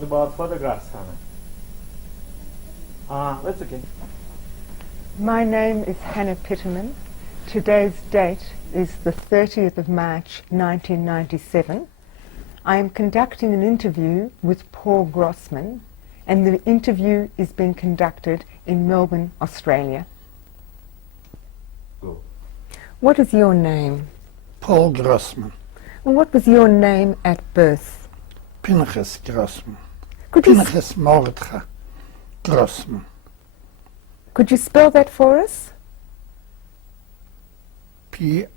What about photographs, Hannah? That's okay. My name is Hannah Piterman. Today's date is the 30th of March 1997. I am conducting an interview with Paul Grosman, and the interview is being conducted in Melbourne, Australia. Go. What is your name? Paul Grosman. And what was your name at birth? Pinchas Grosman. Could you, Pinchas Mordcha Grosman. could you spell that for us? Pinchus.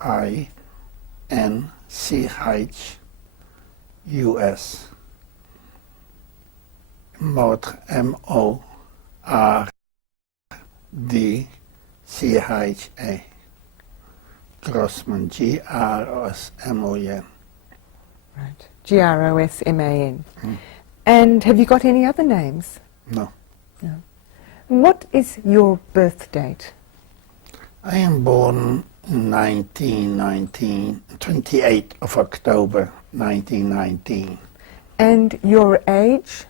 Mordcha Mordcha. Grosman, Grosman. Right. Grosman. And have you got any other names? No. No. And what is your birth date? I am born in 28th of October 1919. And your age?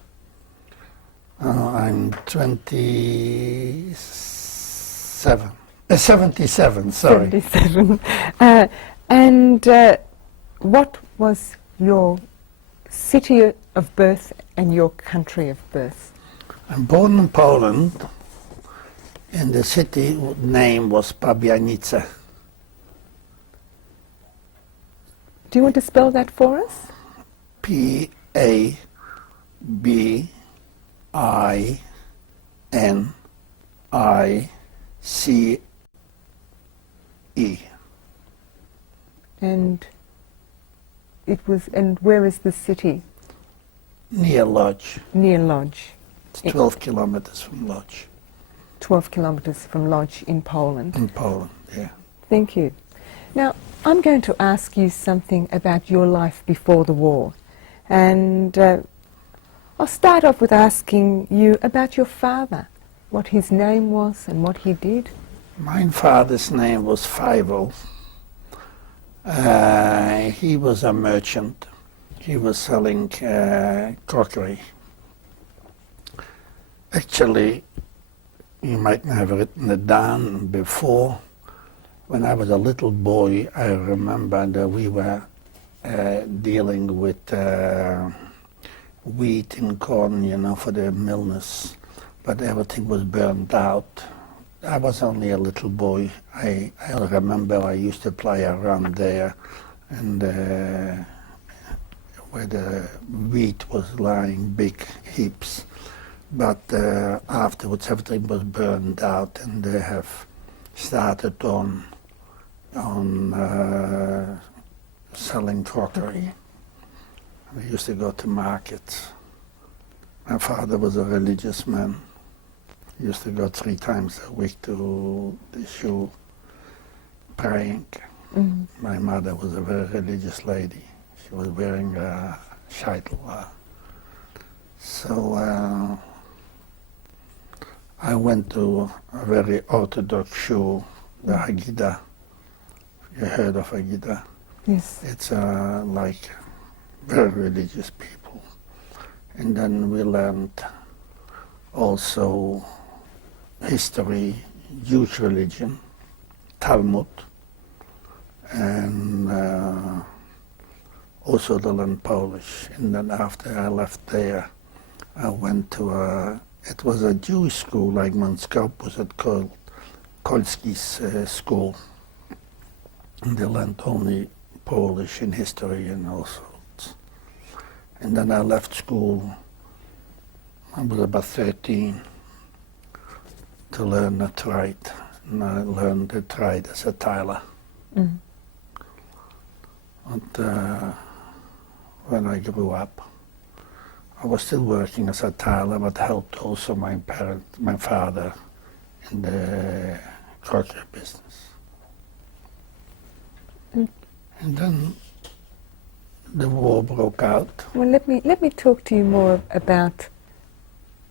I'm 77, sorry. 77. And what was your city of birth and your country of birth? I'm born in Poland, and the city name was Pabianice. Do you want to spell that for us? Pabianice. And it was, and where is the city? Near Lodz. Near Lodz. It's 12 kilometers from Lodz. 12 kilometers from Lodz in Poland. In Poland, yeah. Thank you. Now, I'm going to ask you something about your life before the war. And I'll start off with asking you about your father, what his name was and what he did. My father's name was Fivo. He was a merchant. He was selling crockery. Actually, you might have written it down before. When I was a little boy, I remember that we were dealing with wheat and corn, you know, for the millers, but everything was burned out. I was only a little boy. I remember I used to play around there, and where the wheat was lying, big heaps. But afterwards everything was burned out, and they have started on selling crockery. We used to go to markets. My father was a religious man. He used to go 3 times a week to the shul praying. Mm. My mother was a very religious lady. She was wearing a sheitel. So I went to a very orthodox shul, the Haggadah. You heard of Haggadah? Yes. It's like very religious people. And then we learned also history, Jewish religion, Talmud, and also to learn Polish. And then after I left there, I went to it was a Jewish school, like Manskop was it called, Kolski's school. And they learned only Polish and history and all sorts. And then I left school, I was about 13, to learn the trade. And I learned the trade as a tiler. Mm. And when I grew up, I was still working as a tiler, but helped also my father, in the crockery business. Mm. And then the war broke out. Well, let me talk to you more about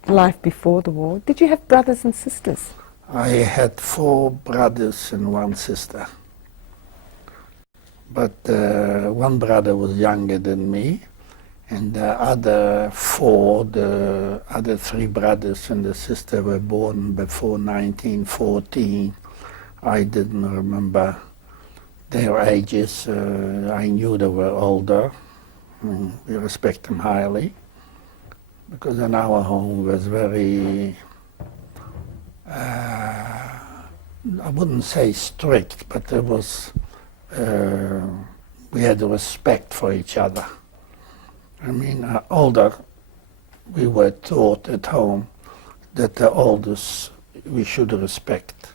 life before the war. Did you have brothers and sisters? I had 4 brothers and 1 sister. But one brother was younger than me, And the other four, the other three brothers and the sister were born before 1914. I didn't remember their ages. I knew they were older. We respect them highly, because in our home was very, I wouldn't say strict, but there was, we had respect for each other. I mean, older, we were taught at home that the oldest we should respect.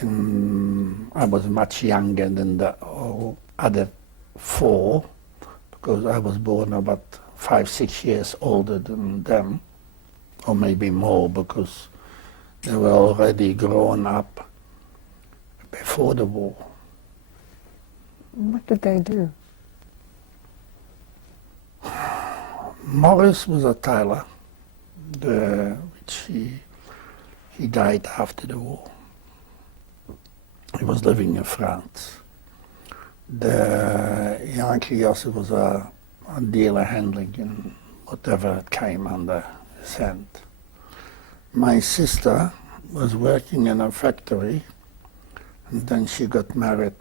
And I was much younger than the other four, because I was born about 5-6 years older than them, or maybe more, because they were already grown up before the war. What did they do? Morris was a tailor, which he died after the war. He was living in France. The Yankee also was a dealer handling in whatever came under his hand. My sister was working in a factory, and then she got married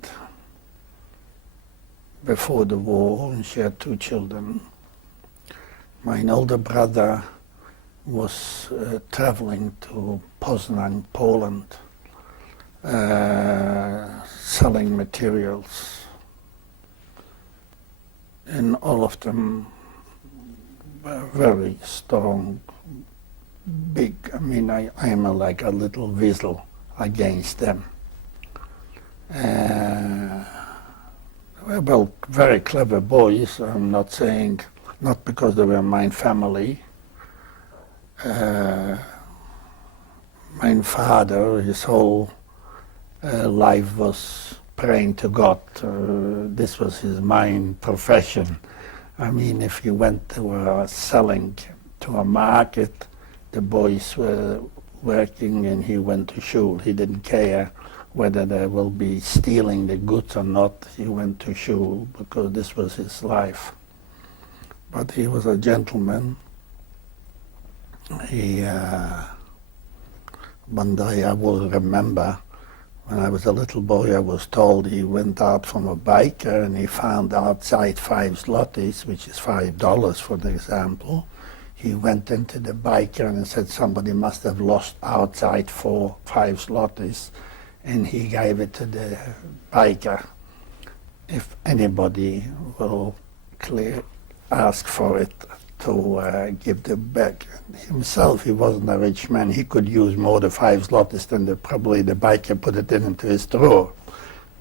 before the war, and she had 2 children. My older brother was traveling to Poznan, Poland, selling materials. And all of them were very strong, big. I mean, I am like a little weasel against them. Well, very clever boys. I'm not saying, not because they were my family. My father, his whole life was praying to God. This was his main profession. I mean, if he went to selling to a market, the boys were working and he went to shul. He didn't care whether they will be stealing the goods or not. He went to shul because this was his life. But he was a gentleman. One day I will remember, when I was a little boy, I was told he went out from a biker and he found outside 5 zlotys, which is $5 for the example. He went into the biker and said somebody must have lost outside 5 zlotys, and he gave it to the biker. If anybody will ask for it, to give them back. Himself, he wasn't a rich man. He could use more than 5 zlotys than probably the biker put it into his drawer.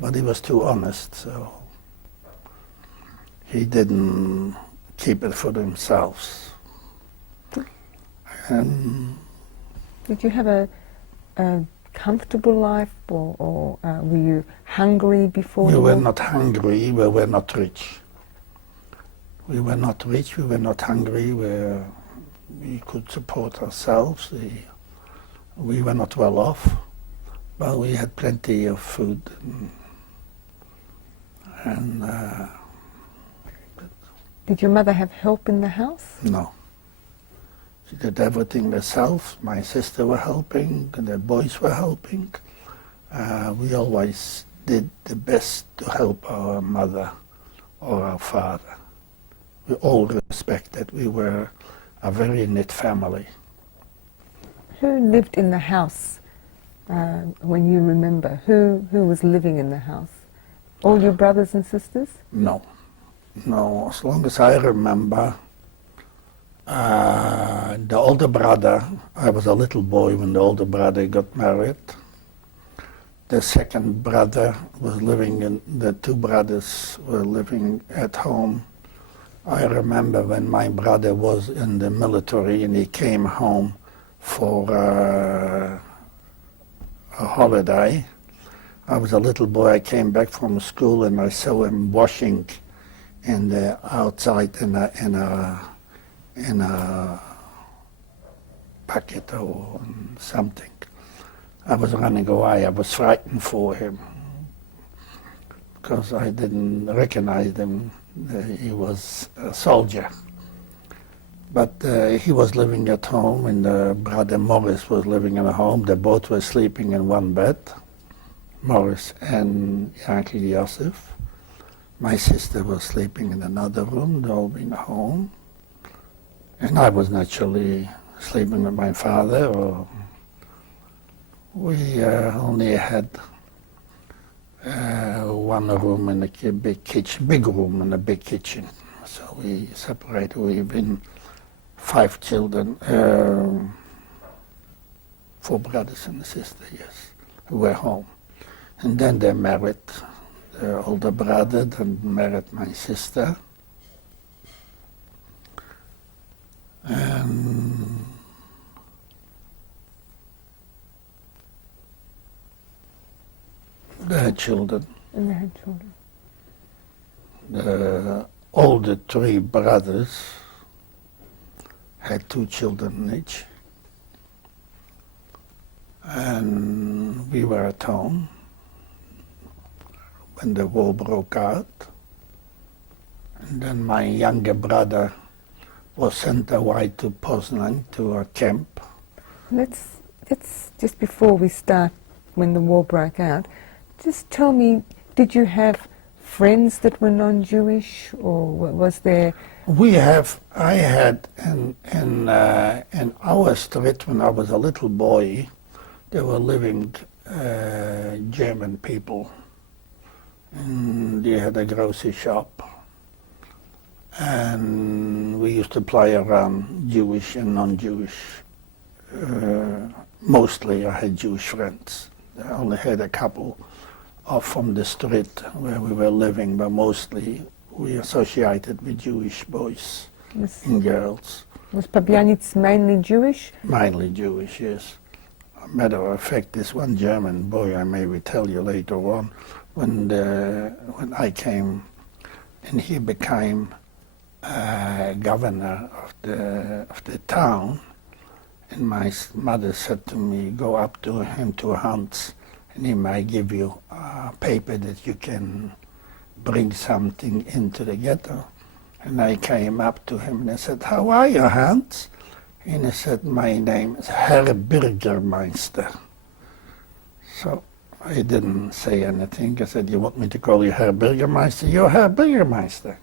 But he was too honest, so he didn't keep it for themselves. Did you have a comfortable life, or were you hungry before? We were not hungry, we were not rich. We were not rich, we were not hungry, we could support ourselves. We were not well off, but we had plenty of food. Did your mother have help in the house? No. She did everything herself. My sister were helping, the boys were helping. We always did the best to help our mother or our father. We all respected. We were a very knit family. Who lived in the house when you remember? Who was living in the house? All your brothers and sisters? No. No, as long as I remember, the older brother, I was a little boy when the older brother got married. The second brother was living the 2 brothers were living at home. I remember when my brother was in the military and he came home for a holiday. I was a little boy, I came back from school and I saw him washing in the outside in a bucket or something. I was running away, I was frightened for him because I didn't recognize him. He was a soldier. But he was living at home, and brother Morris was living in a home. They both were sleeping in one bed, Morris and Yankee Yosef. My sister was sleeping in another room, they all being home. And I was naturally sleeping with my father. Or we only had one room in a big kitchen, big room and a big kitchen. So we separated. We've been 5 children, 4 brothers and a sister, yes, who were home. And then they married the older brother, then married my sister. And they had children. And they had children. The older 3 brothers had 2 children each. And we were at home when the war broke out. And then my younger brother was sent away to Poznan, to a camp. Let's just before we start, when the war broke out, just tell me, did you have friends that were non-Jewish, or was there? I had in our street when I was a little boy, there were living German people, and they had a grocery shop, and we used to play around Jewish and non-Jewish. Mostly I had Jewish friends. I only had a couple off from the street where we were living, but mostly we associated with Jewish boys and girls. Was Pabianic mainly Jewish? Mainly Jewish, yes. Matter of fact, this one German boy, I maybe tell you later on, when I came and he became governor of the town, and my mother said to me, go up to him to Hans, and he might give you a paper that you can bring something into the ghetto. And I came up to him and I said, how are you, Hans? And he said, my name is Herr Bürgermeister. So I didn't say anything. I said, you want me to call you Herr Bürgermeister? You're Herr Bürgermeister.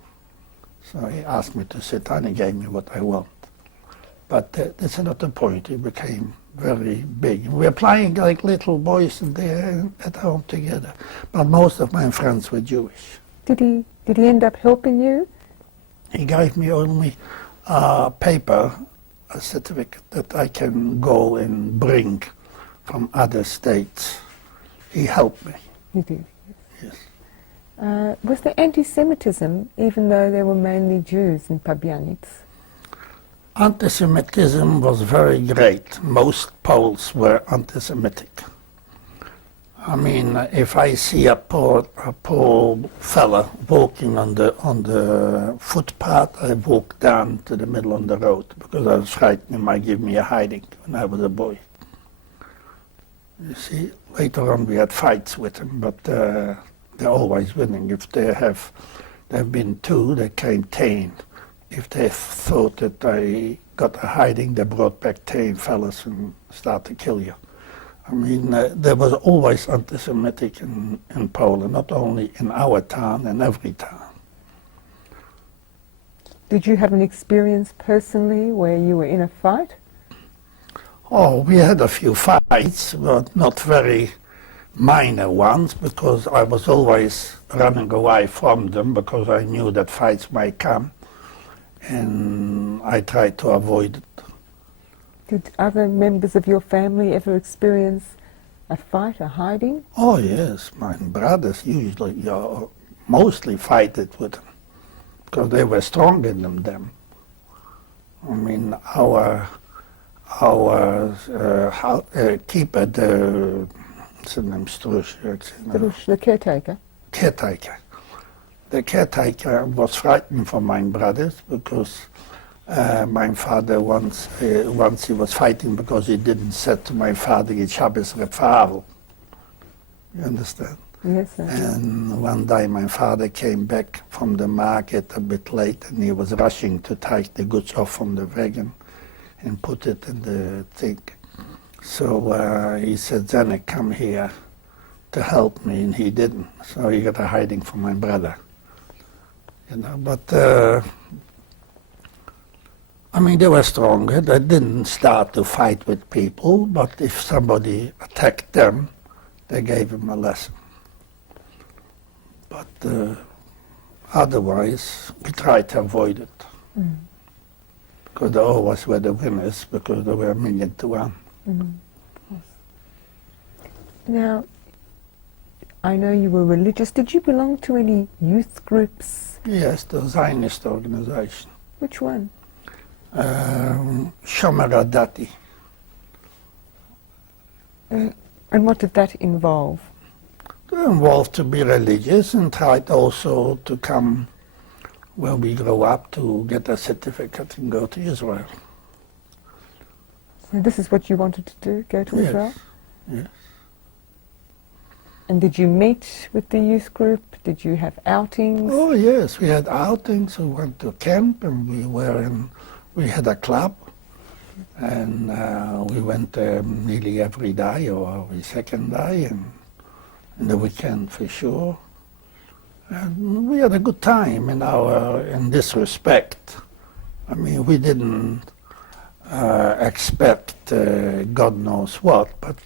So he asked me to sit down and gave me what I want. But that's not the point. It became very big. We were playing like little boys there at home together. But most of my friends were Jewish. Did he end up helping you? He gave me only a paper, a certificate that I can go and bring from other states. He helped me. He did, yes. Was there anti-Semitism, even though there were mainly Jews in Pabianic? Anti-Semitism was very great. Most Poles were anti-Semitic. I mean, if I see a poor fella walking on the footpath, I walk down to the middle of the road because I was frightened he might give me a hiding when I was a boy. You see, later on we had fights with them, but they're always winning. If there have been 2, they came 10. If they thought that I got a hiding, they brought back 10 fellas and started to kill you. I mean, there was always anti-Semitic in Poland, not only in our town, in every town. Did you have an experience personally where you were in a fight? Oh, we had a few fights, but not very minor ones, because I was always running away from them because I knew that fights might come, and I tried to avoid it. Did other members of your family ever experience a fight, a hiding? Oh yes, my brothers usually, mostly fighted with them, because they were stronger than them. I mean, our keeper, what's the name, Strush, the caretaker? Caretaker. The caretaker was frightened for my brothers because my father once he was fighting because he didn't say to my father, ich habe es erfahren. You understand? Yes, I do. And one day my father came back from the market a bit late, and he was rushing to take the goods off from the wagon and put it in the thing. So he said, Janek, come here to help me, and he didn't. So he got a hiding from my brother. You know, but I mean, they were stronger. They didn't start to fight with people, but if somebody attacked them, they gave them a lesson. But otherwise, we tried to avoid it. Mm. Because they always were the winners, because they were 1,000,000 to 1. Mm. Yes. Now, I know you were religious. Did you belong to any youth groups? Yes, the Zionist organization. Which one? Shomer Dati. And what did that involve? They involved to be religious and tried also to come when we grow up to get a certificate and go to Israel. So this is what you wanted to do, go to Israel? Yes. And did you meet with the youth group? Did you have outings? Oh yes, we had outings. We went to camp, and we had a club, and we went there nearly every day or every second day, and in the weekend for sure. And we had a good time in this respect. I mean, we didn't expect God knows what, but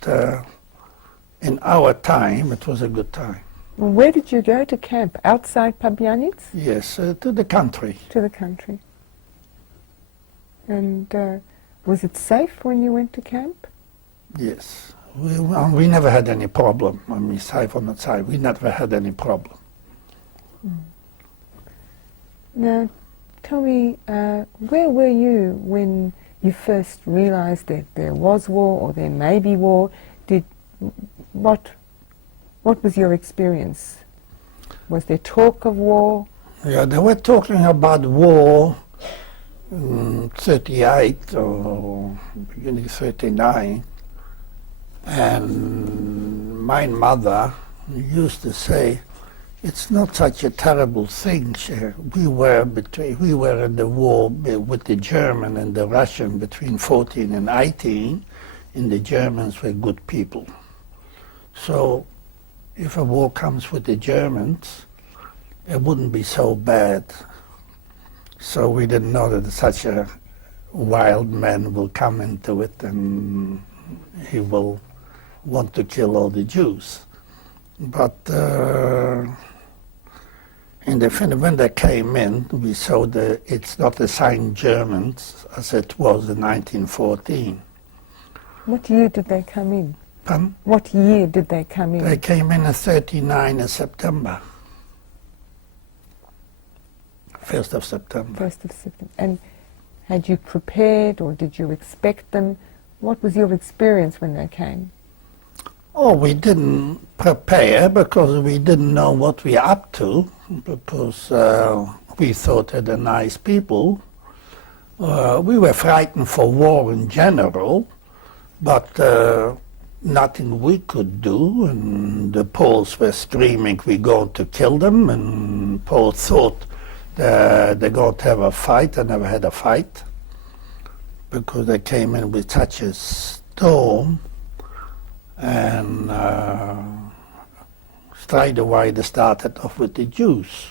in our time, it was a good time. Well, where did you go to camp? Outside Pabianitz? Yes, to the country. To the country. And was it safe when you went to camp? Yes. We never had any problem. I mean, safe or not safe, we never had any problem. Mm. Now, tell me, where were you when you first realized that there was war or there may be war? What was your experience? Was there talk of war? Yeah, they were talking about war in 38 or beginning 39. And my mother used to say, it's not such a terrible thing. We were in the war with the German and the Russian between 14 and 18, and the Germans were good people. So if a war comes with the Germans, it wouldn't be so bad. So we didn't know that such a wild man will come into it and he will want to kill all the Jews. But when they came in, we saw that it's not the same Germans as it was in 1914. What year did they come in? Pardon? What year did they come in? They came in 39 in September. 1st of September. 1st of September. And had you prepared or did you expect them? What was your experience when they came? Oh, we didn't prepare because we didn't know what we were up to, because we thought they were nice people. We were frightened for war in general, but nothing we could do, and the Poles were screaming, we're going to kill them, and Poles thought they're going to have a fight. They never had a fight, because they came in with such a storm, and straight away they started off with the Jews,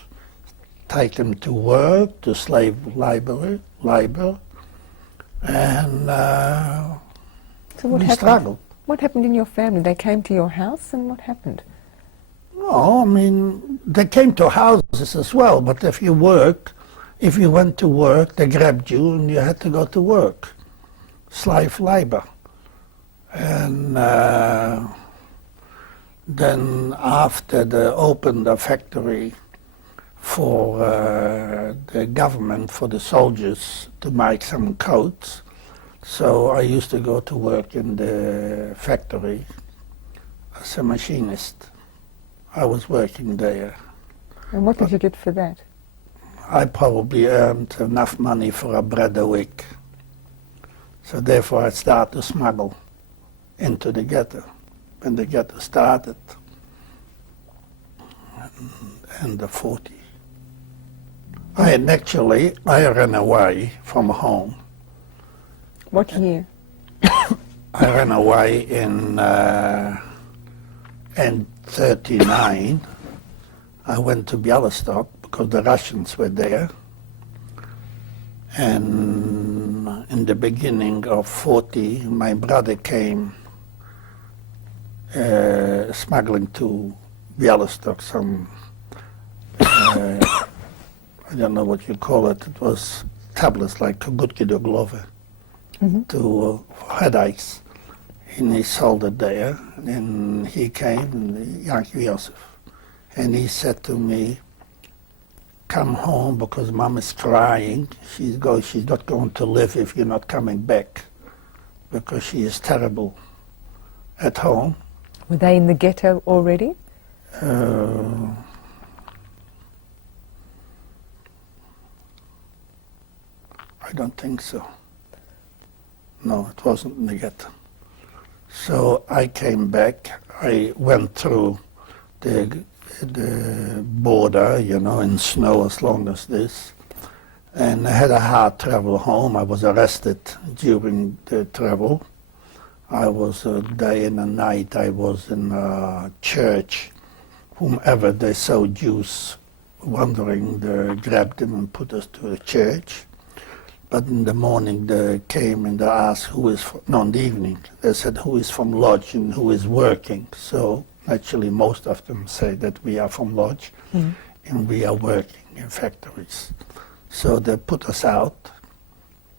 take them to work, to slave labor, and So what we happened? struggled. What happened in your family? They came to your house, and what happened? No, I mean, they came to houses as well, but if you went to work, they grabbed you and you had to go to work. Slave labor. And then after they opened a factory for the government, for the soldiers to make some coats, so I used to go to work in the factory as a machinist. I was working there. And what did you get for that? I probably earned enough money for a bread a week. So therefore I started to smuggle into the ghetto when the ghetto started. and the 40. I ran away from home. What year? I ran away in 39. I went to Bialystok because the Russians were there. And in the beginning of 40, my brother came smuggling to Bialystok some, I don't know what you call it. It was tablets like Kogutki do Glove to headaches. And he sold it there. And he came, Yankee Yosef, and he said to me, come home because Mom is crying. She's not going to live if you're not coming back because she is terrible at home. Were they in the ghetto already? I don't think so. No, it wasn't in the ghetto. So I came back. I went through the border, you know, in snow as long as this. And I had a hard travel home. I was arrested during the travel. I was a day and a night. I was in a church. Whomever they saw Jews wandering, they grabbed them and put us to the church. But in the morning they came and they asked who is from, no, in the evening, they said who is from Lodge and who is working. So actually most of them say that we are from Lodge and we are working in factories. So they put us out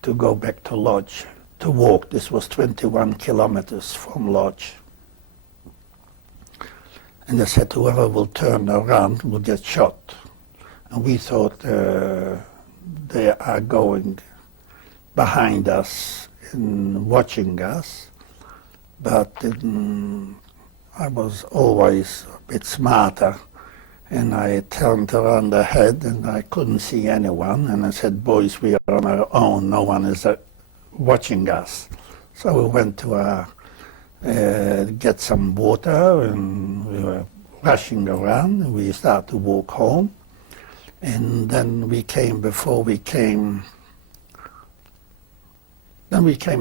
to go back to Lodge, to walk. This was 21 kilometers from Lodge. And they said whoever will turn around will get shot. And we thought they are going behind us and watching us. But I was always a bit smarter. And I turned around the head and I couldn't see anyone. And I said, boys, we are on our own. No one is watching us. So we went to get some water and we were rushing around. And we started to walk home. And then we came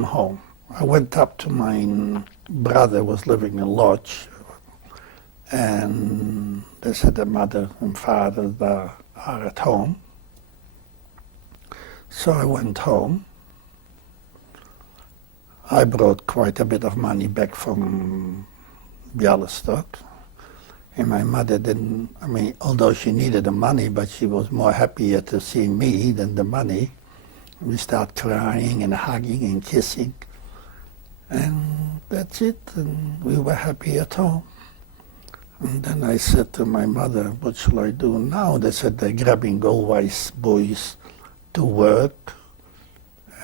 home. I went up to my brother was living in Lodge. And they said the mother and father are at home. So I went home. I brought quite a bit of money back from Bialystok. And my mother didn't, I mean, although she needed the money, but she was more happier to see me than the money. We started crying and hugging and kissing. And that's it, and we were happy at home. And then I said to my mother, what shall I do now? They said they're grabbing always boys to work.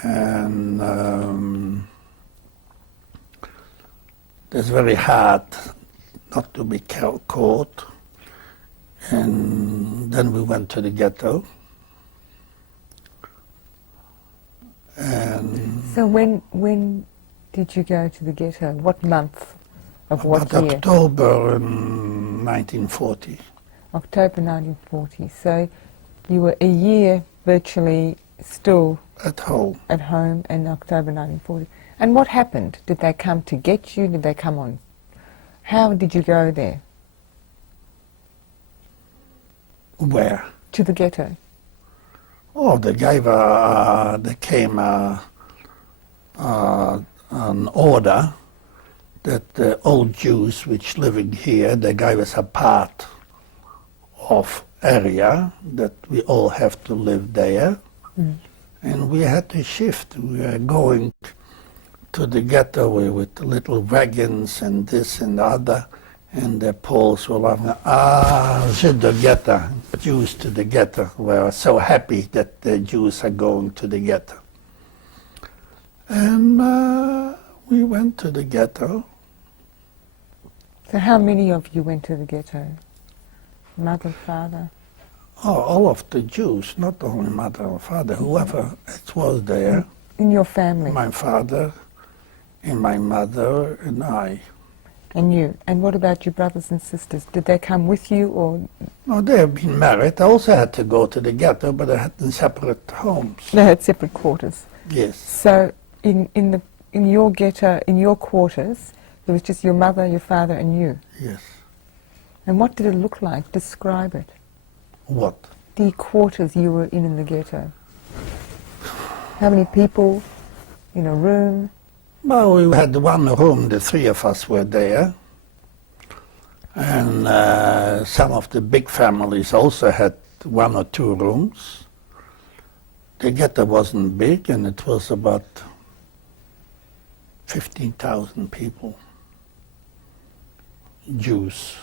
And it's very hard not to be caught. And then we went to the ghetto. And So when did you go to the ghetto? What month of what year? October in 1940. October 1940. So you were a year virtually still At home. at home in October 1940. And what happened? Did they come to get you? Did they come on? How did you go there? Where? To the ghetto. Oh, they came an order that the old Jews which living here, they gave us a part of area that we all have to live there. And we had to shift. We were going to the ghetto with little wagons and this and the other, and the Poles were like, the ghetto, Jews to the ghetto. We were so happy that the Jews are going to the ghetto. And we went to the ghetto. So how many of you went to the ghetto? Mother, father? Oh, all of the Jews, not only mother and father, whoever it was there. In your family? My father and my mother and I. And you. And what about your brothers and sisters? Did they come with you, or No, they have been married. I also had to go to the ghetto, but I had in separate homes. they had separate quarters? Yes. So in your ghetto, in your quarters, there was just your mother, your father, and you. Yes. And what did it look like? Describe it. What? The quarters you were in the ghetto. How many people in a room? Well, we had one room, the three of us were there. And some of the big families also had one or two rooms. The ghetto wasn't big, and it was about 15,000 people. Jews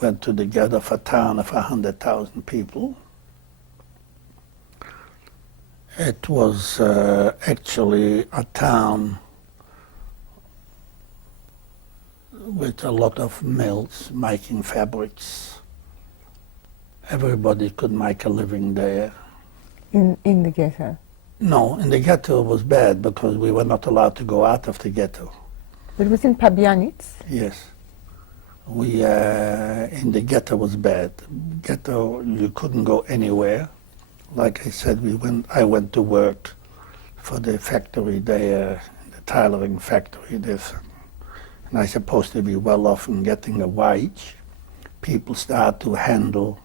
went to the ghetto for a town of 100,000 people. It was actually a town with a lot of mills making fabrics. Everybody could make a living there. In the ghetto? No, in the ghetto it was bad because we were not allowed to go out of the ghetto. It was in Pabianic? Yes. We, in the ghetto was bad. Ghetto, you couldn't go anywhere. Like I said, I went to work for the factory there, the tailoring factory. And I supposed to be well off in getting a wage. People start to handle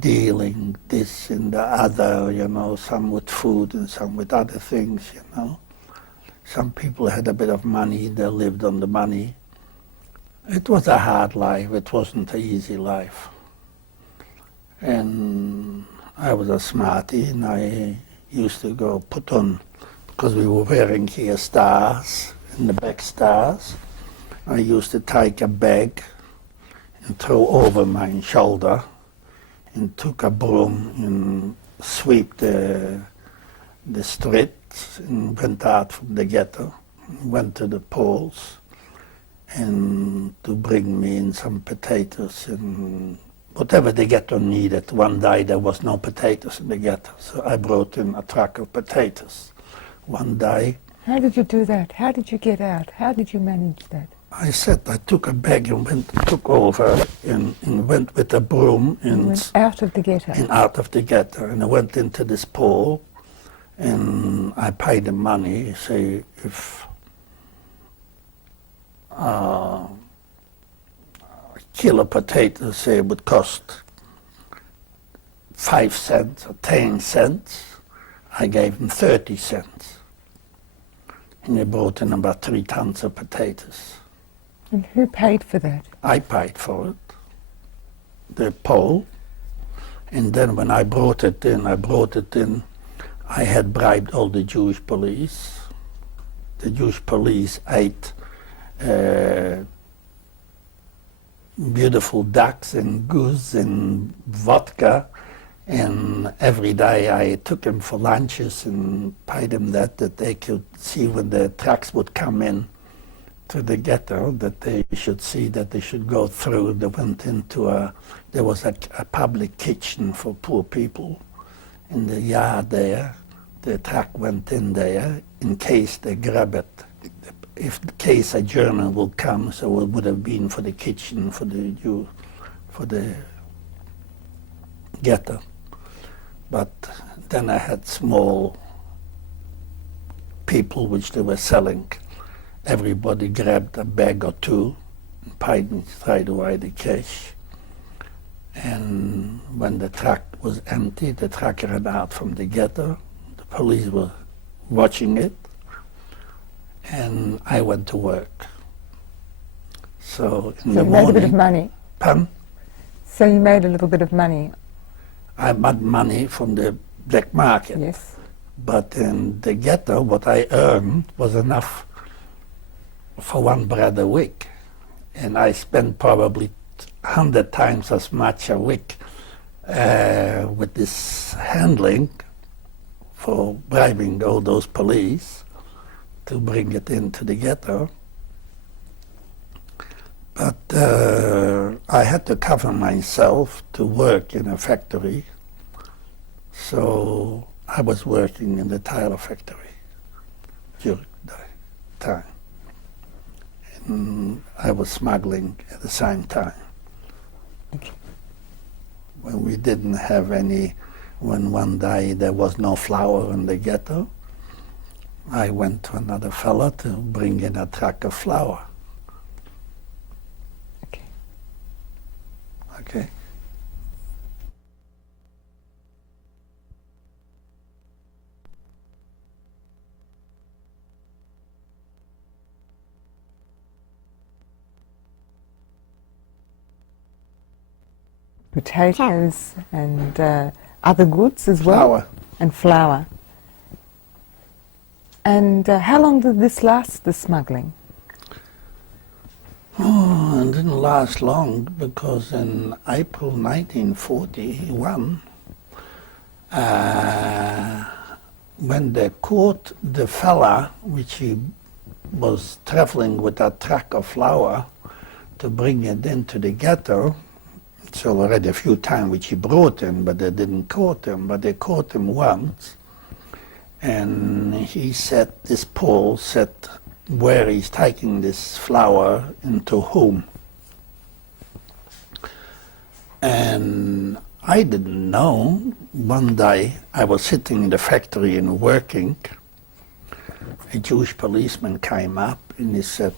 dealing this and the other, you know, some with food and some with other things, you know. Some people had a bit of money, they lived on the money. It was a hard life, it wasn't an easy life. And I was a smarty, and I used to go put on, because we were wearing here stars, in the back stars. I used to take a bag and throw over my shoulder and took a broom and sweep the streets and went out from the ghetto, went to the Poles and to bring me in some potatoes and whatever the ghetto needed. One day there was no potatoes in the ghetto, so I brought in a truck of potatoes. One day. How did you do that? How did you get out? How did you manage that? I said I took a bag and took over and went with a broom and went out of the ghetto. And out of the ghetto, and I went into this pole, and I paid the money. Say if a kilo potatoes say would cost 5 cents or 10 cents, I gave him 30 cents, and he brought in about 3 tons of potatoes. And who paid for that? I paid for it, the pole, and then when I brought it in, I had bribed all the Jewish police. The Jewish police ate beautiful ducks and goose and vodka, and every day I took them for lunches and paid them that they could see when the trucks would come in to the ghetto, that they should see that they should go through. They went into there was a public kitchen for poor people in the yard there. The truck went in there in case they grab it. In case a German would come, so it would have been for the kitchen, for the ghetto. But then I had small people which they were selling. Everybody grabbed a bag or two and paid me straight away the cash. And when the truck was empty, the truck ran out from the ghetto. The police were watching it, and I went to work. So in the morning... So you made a bit of money? Pardon? So you made a little bit of money? I made money from the black market. Yes. But in the ghetto, what I earned was enough for one bread a week. And I spent probably 100 times as much a week with this handling for bribing all those police to bring it into the ghetto. But I had to cover myself to work in a factory. So I was working in the tile factory during that time. and I was smuggling at the same time. Okay. When we didn't have any, when one day there was no flour in the ghetto, I went to another fella to bring in a truck of flour. Okay. Okay. Potatoes and other goods as well? Flour. And flour. And how long did this last, the smuggling? Oh, it didn't last long, because in April 1941, when they caught the fella, which he was traveling with a truck of flour to bring it into the ghetto, it's already a few times which he brought him, but they didn't caught him, but they caught him once. And he said, this Paul said, where he's taking this flour into whom. And I didn't know. One day I was sitting in the factory and working. A Jewish policeman came up and he said,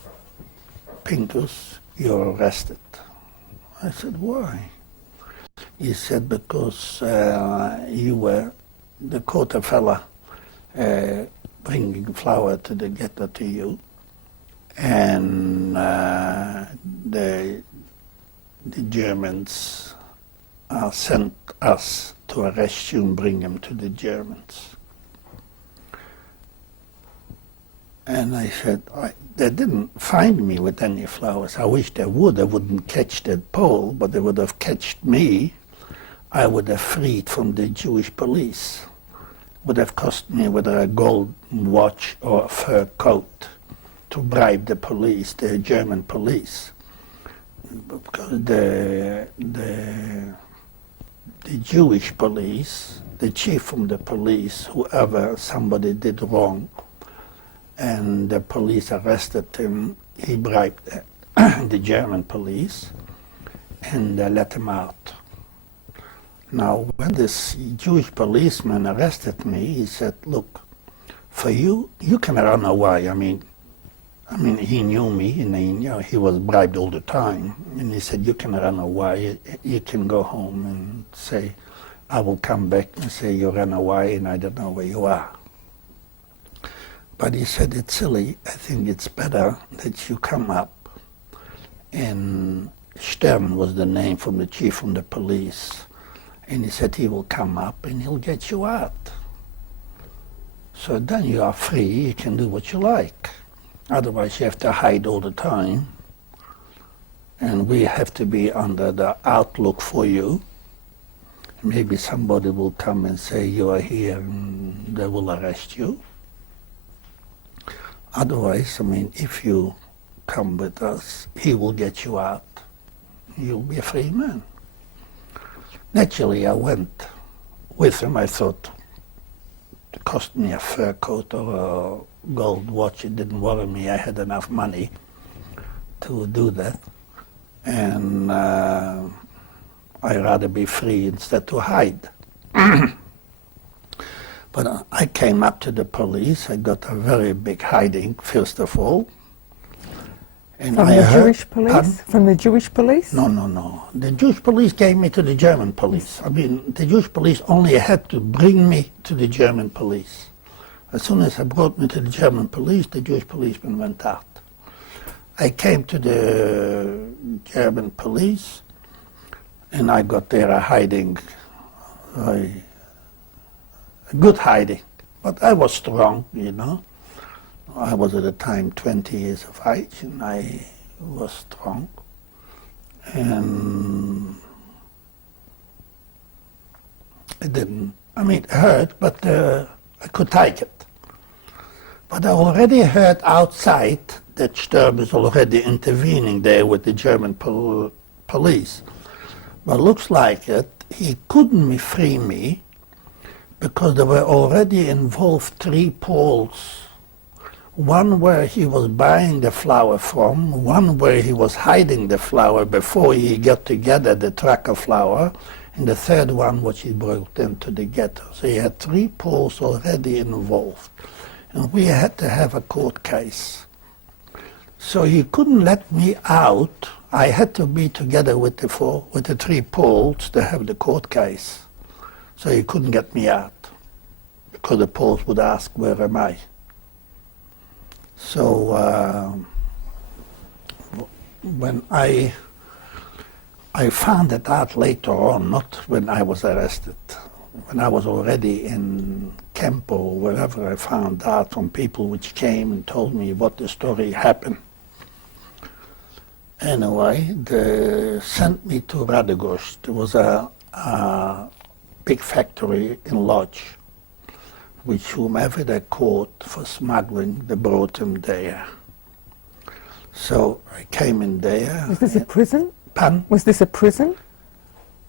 Pinkus, you're arrested. I said, why? He said, because you were the quota fella bringing flour to the ghetto to you, and the Germans sent us to arrest you and bring him to the Germans. And I said, they didn't find me with any flowers. I wish they would. They wouldn't catch that Pole, but they would have catched me. I would have freed from the Jewish police. Would have cost me whether a gold watch or a fur coat to bribe the police, the German police. Because the Jewish police, the chief from the police, whoever somebody did wrong, and the police arrested him, he bribed the German police, and they let him out. Now, when this Jewish policeman arrested me, he said, look, for you, you can run away. I mean, he knew me, and he was bribed all the time. And he said, you can run away. You can go home and say, I will come back and say you ran away and I don't know where you are. But he said, it's silly. I think it's better that you come up. And Stern was the name from the chief from the police. And he said he will come up and he'll get you out. So then you are free, you can do what you like. Otherwise you have to hide all the time. And we have to be under the outlook for you. Maybe somebody will come and say you are here and they will arrest you. Otherwise, if you come with us, he will get you out. You'll be a free man. Naturally, I went with him. I thought it cost me a fur coat or a gold watch. It didn't worry me. I had enough money to do that. And I'd rather be free instead to hide. But I came up to the police. I got a very big hiding, first of all. And From the Jewish police? Pardon? From the Jewish police? No. The Jewish police gave me to the German police. The Jewish police only had to bring me to the German police. As soon as I brought me to the German police, the Jewish policeman went out. I came to the German police, and I got there a hiding, a good hiding. But I was strong, I was at the time 20 years of age, and I was strong. And it didn't, it hurt, but I could take it. But I already heard outside that Sturm is already intervening there with the German police. But looks like he couldn't free me because there were already involved 3 Poles One where he was buying the flour from, one where he was hiding the flour before he got together the truck of flour, and the third one which he brought into the ghetto. So he had 3 Poles already involved. And we had to have a court case. So he couldn't let me out. I had to be together with the 3 Poles to have the court case. So he couldn't get me out, because the Poles would ask, where am I? So when I found it out later on, not when I was arrested, when I was already in camp or wherever, I found out from people which came and told me what the story happened. Anyway, they sent me to Radegos. There was a big factory in Lodz, which whomever they caught for smuggling, they brought him there. So I came in there. Was this a prison? Pardon? Was this a prison?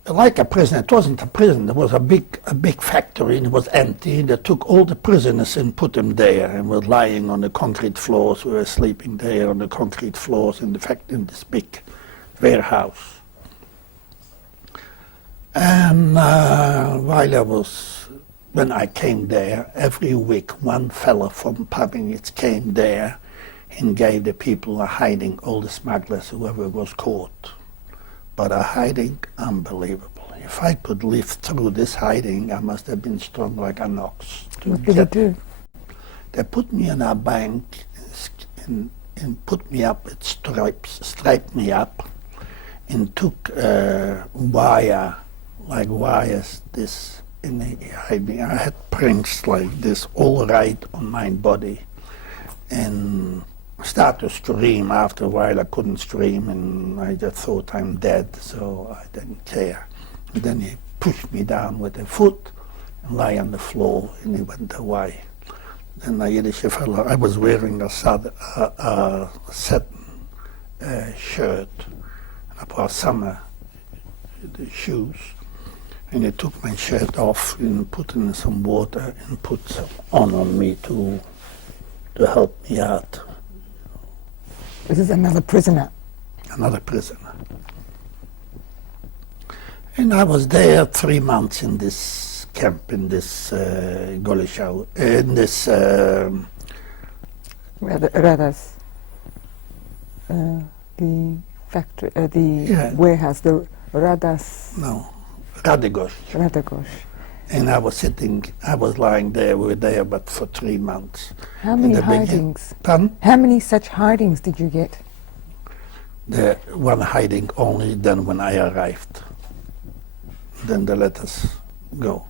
Like a prison. It wasn't a prison. There was a big factory, and it was empty. They took all the prisoners and put them there, and were lying on the concrete floors. We were sleeping there on the concrete floors in this big warehouse. And when I came there, every week one fellow from Pabinitz came there and gave the people a hiding, all the smugglers, whoever was caught. But a hiding, unbelievable. If I could live through this hiding, I must have been strong like an ox. What did they do? They put me in a bank and put me up with striped me up, and took wire, like wires, this, in the hiding. I had prints like this all right on my body, and started to scream. After a while I couldn't scream, and I just thought I'm dead, so I didn't care. And then he pushed me down with a foot and lay on the floor, and he went away. Then the Yiddish fellow, I was wearing a satin shirt, and I wore summer shoes, and he took my shirt off and put in some water and put some on me to help me out. This is another prisoner. Another prisoner. And I was there 3 months in this camp, in this Golishau, in this... Radas. The factory, warehouse, the Radas. No, Radegos. Radegos. And I was lying there, we were there but for 3 months. How many hidings? Pardon? How many such hidings did you get? The one hiding only then when I arrived. Then they let us go.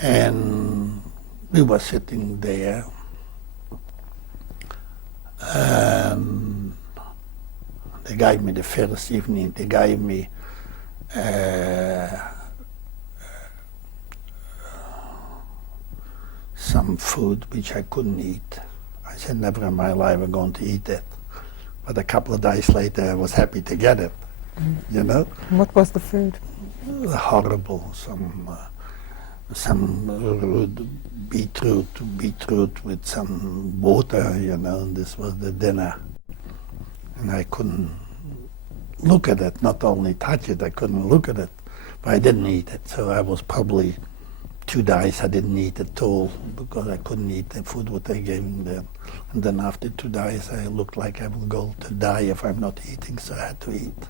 And we were sitting there, and they gave me the first evening, they gave me some food which I couldn't eat. I said, never in my life I'm going to eat it. But a couple of days later I was happy to get it, you know? What was the food? Horrible, some beetroot with some water, you know, and this was the dinner. And I couldn't look at it, not only touch it, I couldn't look at it, but I didn't eat it. So I was probably 2 days I didn't eat at all because I couldn't eat the food what they gave me then. And then after 2 days I looked like I will go to die if I'm not eating, so I had to eat.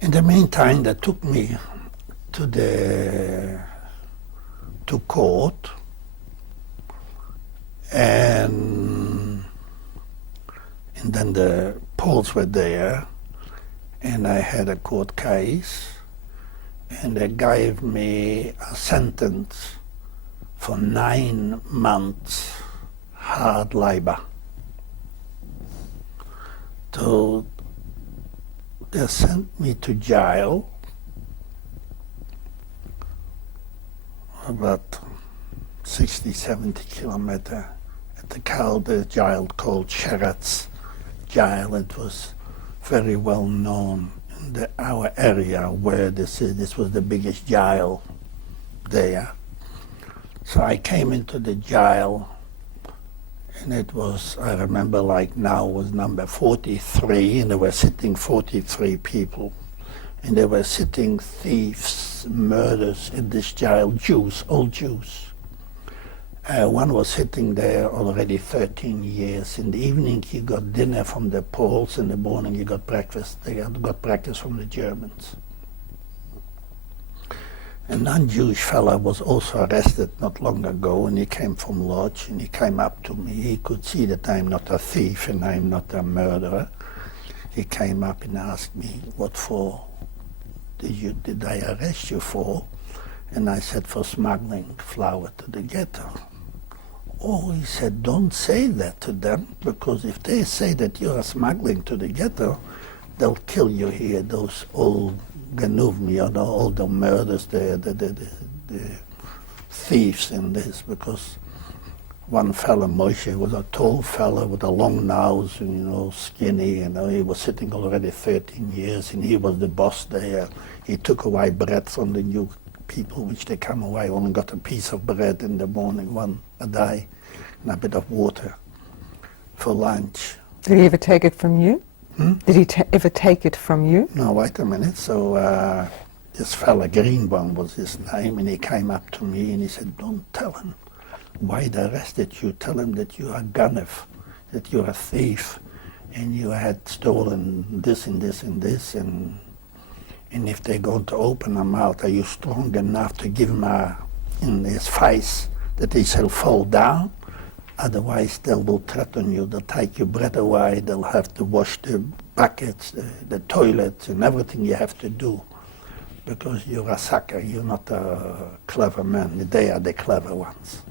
In the meantime, they took me to court, and then the Poles were there, and I had a court case, and they gave me a sentence for 9 months hard labor. So they sent me to jail, about 60, 70 kilometers at the jail called Sheretz jail. It was very well known in our area where this was the biggest jail there. So I came into the jail, and it was, I remember like now, was number 43, and there were sitting 43 people. And they were sitting thieves, murderers in this jail, Jews, all Jews. One was sitting there already 13 years. In the evening he got dinner from the Poles, in the morning he got breakfast. They got breakfast from the Germans. A non-Jewish fellow was also arrested not long ago, and he came from Lodz, and he came up to me. He could see that I'm not a thief and I'm not a murderer. He came up and asked me, what for did I arrest you for? And I said, for smuggling flour to the ghetto. Oh, he said, don't say that to them, because if they say that you are smuggling to the ghetto, they'll kill you here, those old Ganuvmi, all the murders, the thieves in this, because one fellow, Moshe, was a tall fellow with a long nose and, skinny, he was sitting already 13 years, and he was the boss there. He took away bread from the new people, which they come away, only got a piece of bread in the morning, one a day, and a bit of water for lunch. Did he ever take it from you? Did he ever take it from you? No, wait a minute. So this fella, Greenbaum was his name, and he came up to me and he said, don't tell him why they arrested you. Tell him that you are Ganev, that you're a thief, and you had stolen this and this and this, and if they're going to open their mouth, are you strong enough to give him in his face that he shall fall down? Otherwise, they will threaten you. They'll take your bread away. They'll have to wash the buckets, the toilets, and everything you have to do, because you're a sucker. You're not a clever man. They are the clever ones.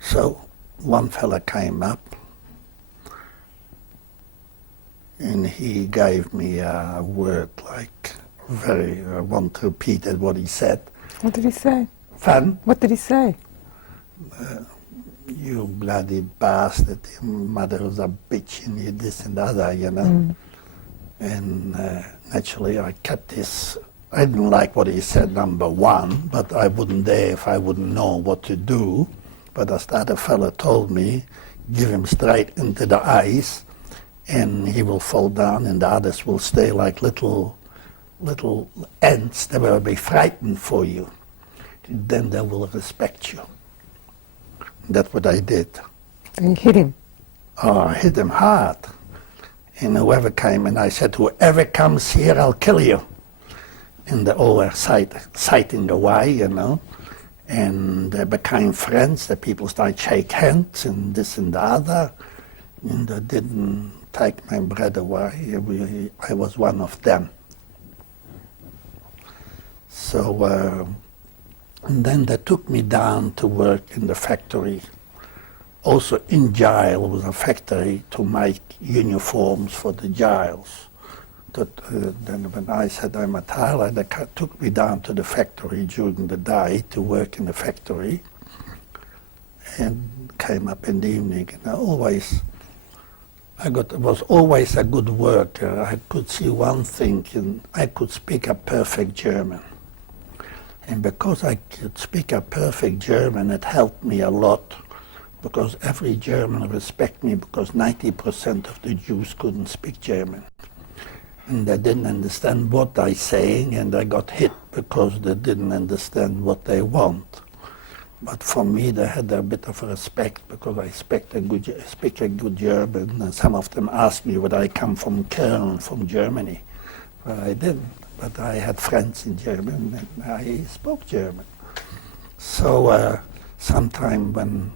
So one fella came up, and he gave me a word like I want to repeat it, what he said. What did he say? Fun? What did he say? You bloody bastard, your mother was a bitch, and you this and that, And naturally I kept this. I didn't like what he said, number one, but I wouldn't dare if I wouldn't know what to do. But as the other fella told me, give him straight into the eyes, and he will fall down, and the others will stay like little ants. They will be frightened for you. Then they will respect you. That's what I did. And you hit him? Oh, I hit him hard. And whoever came, and I said, whoever comes here, I'll kill you. And they all were sighting away, and they became friends. The people started shake hands and this and the other. And they didn't take my bread away. I was one of them. So, and then they took me down to work in the factory. Also in jail was a factory to make uniforms for the jails. Then when I said I'm a tailor, they took me down to the factory during the day to work in the factory, and came up in the evening. And it was always a good worker. I could see one thing, and I could speak a perfect German. And because I could speak a perfect German, it helped me a lot, because every German respected me, because 90% of the Jews couldn't speak German. And they didn't understand what I saying, and I got hit because they didn't understand what they want. But for me, they had a bit of respect, because I speak a good German, and some of them asked me whether I come from Köln, from Germany. But I didn't. But I had friends in German, and I spoke German. So sometime when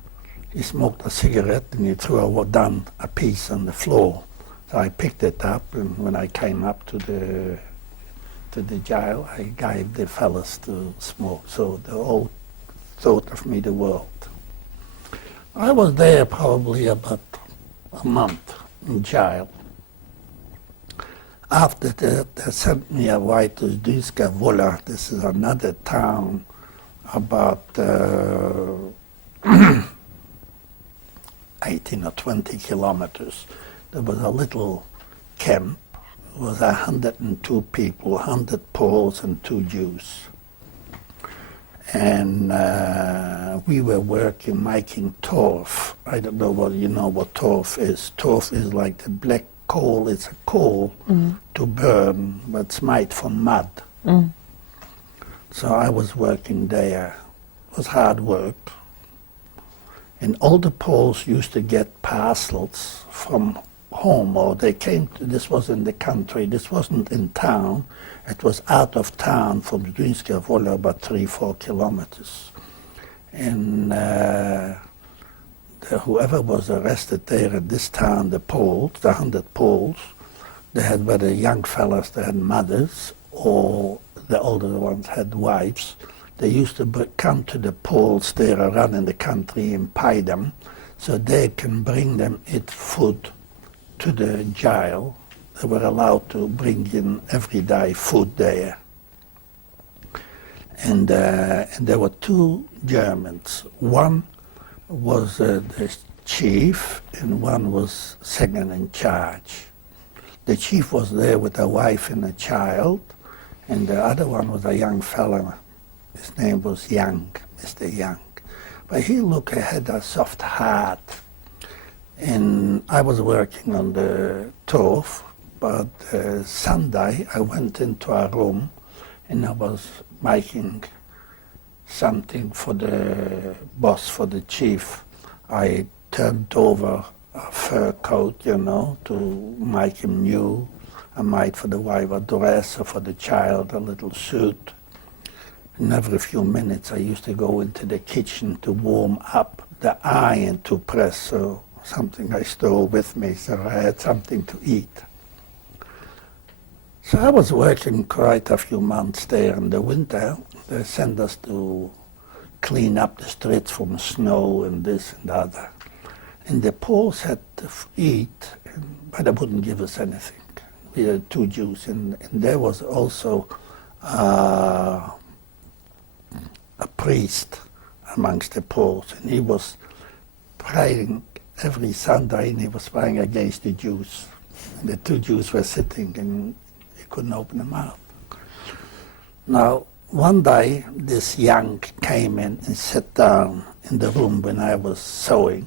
he smoked a cigarette, and he threw down a piece on the floor, so I picked it up, and when I came up to the jail, I gave the fellas to smoke. So they all thought of me the world. I was there probably about a month in jail. After that, they sent me away to Zduńska Wola. This is another town about 18 or 20 kilometers. There was a little camp. It was 102 people, 100 Poles and 2 Jews. and we were working making torf. I don't know what you know what torf is. Torf is like the black coal. It's a coal to burn, but it's made from mud. So I was working there. It was hard work. And all the Poles used to get parcels from home, or they came to, this was in the country, this wasn't in town, it was out of town from Zduńska Wola, about 3-4 kilometers. And whoever was arrested there in this town, the Poles, the 100 Poles, they had whether young fellas, they had mothers, or the older ones had wives. They used to come to the Poles there around in the country and pay them, so they can bring them food to the jail. They were allowed to bring in every day food there. And there were two Germans. One was the chief, and one was second in charge. The chief was there with a wife and a child, and the other one was a young fellow. His name was Young, Mr. Young. But he had a soft heart. And I was working on the torf, but Sunday I went into a room and I was making something for the boss, for the chief. I turned over a fur coat, you know, to make him new. I made for the wife a dress, or for the child a little suit. And every few minutes I used to go into the kitchen to warm up the iron to press, so something I stole with me, so I had something to eat. So I was working quite a few months there in the winter. They sent us to clean up the streets from snow and this and the other. And the Poles had to eat, but they wouldn't give us anything. We had 2 Jews, and there was also a priest amongst the Poles, and he was praying every Sunday, and he was praying against the Jews. And the 2 Jews were sitting, and he couldn't open their mouth. Now, one day, this Young came in and sat down in the room when I was sewing,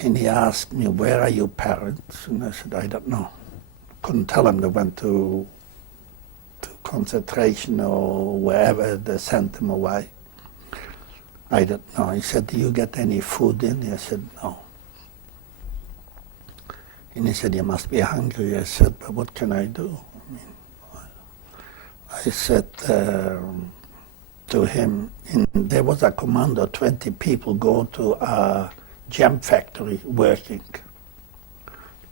and he asked me, "Where are your parents?" And I said, "I don't know." Couldn't tell him. They went to concentration or wherever they sent them away. I don't know. He said, "Do you get any food in?" I said, "No." And he said, "You must be hungry." I said, "But what can I do?" I said to him, there was a commando, 20 people go to a gem factory working.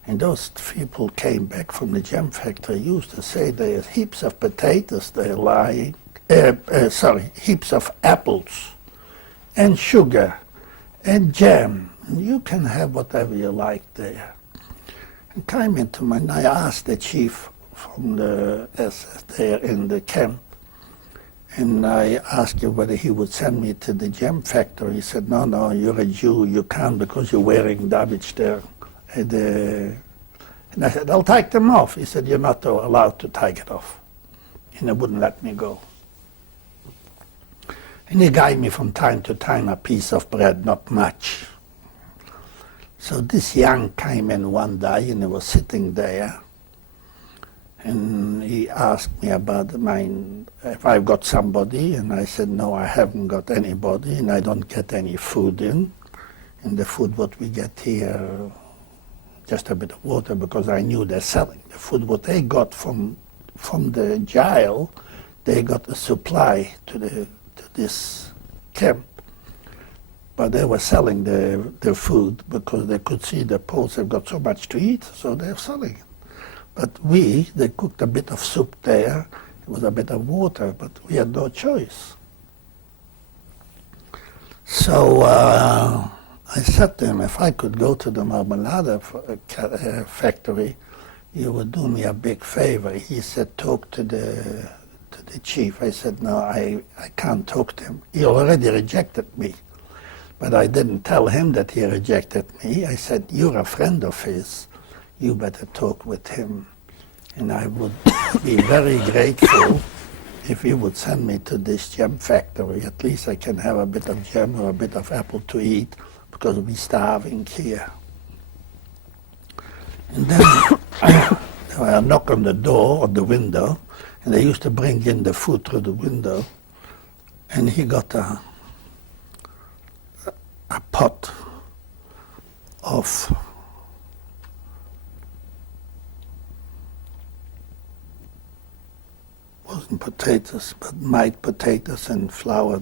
And those people came back from the gem factory, used to say there's heaps of potatoes there lying, heaps of apples and sugar and jam. And you can have whatever you like there. And came into my, and I asked the chief from the SS there in the camp, and I asked him whether he would send me to the gem factory. He said, no, you're a Jew, you can't because you're wearing damage there. And I said, "I'll take them off." He said, "You're not allowed to take it off." And he wouldn't let me go. And he gave me from time to time a piece of bread, not much. So this Young came in one day and he was sitting there. And he asked me about if I've got somebody, and I said, "No, I haven't got anybody, and I don't get any food in. And the food what we get here, just a bit of water," because I knew they're selling the food. What they got from the jail, they got a supply to this camp. But they were selling the food because they could see the Poles have got so much to eat, so they're selling it. But they cooked a bit of soup there, it was a bit of water, but we had no choice. So I said to him, if I could go to the marmalade factory, you would do me a big favor. He said, talk to the chief. I said, no, I can't talk to him. He already rejected me. But I didn't tell him that he rejected me. I said, you're a friend of his. You better talk with him. And I would be very grateful if he would send me to this jam factory, at least I can have a bit of jam or a bit of apple to eat, because we're starving here. And then I knock on the door or the window, and they used to bring in the food through the window, and he got a pot of wasn't potatoes, but white potatoes and flour,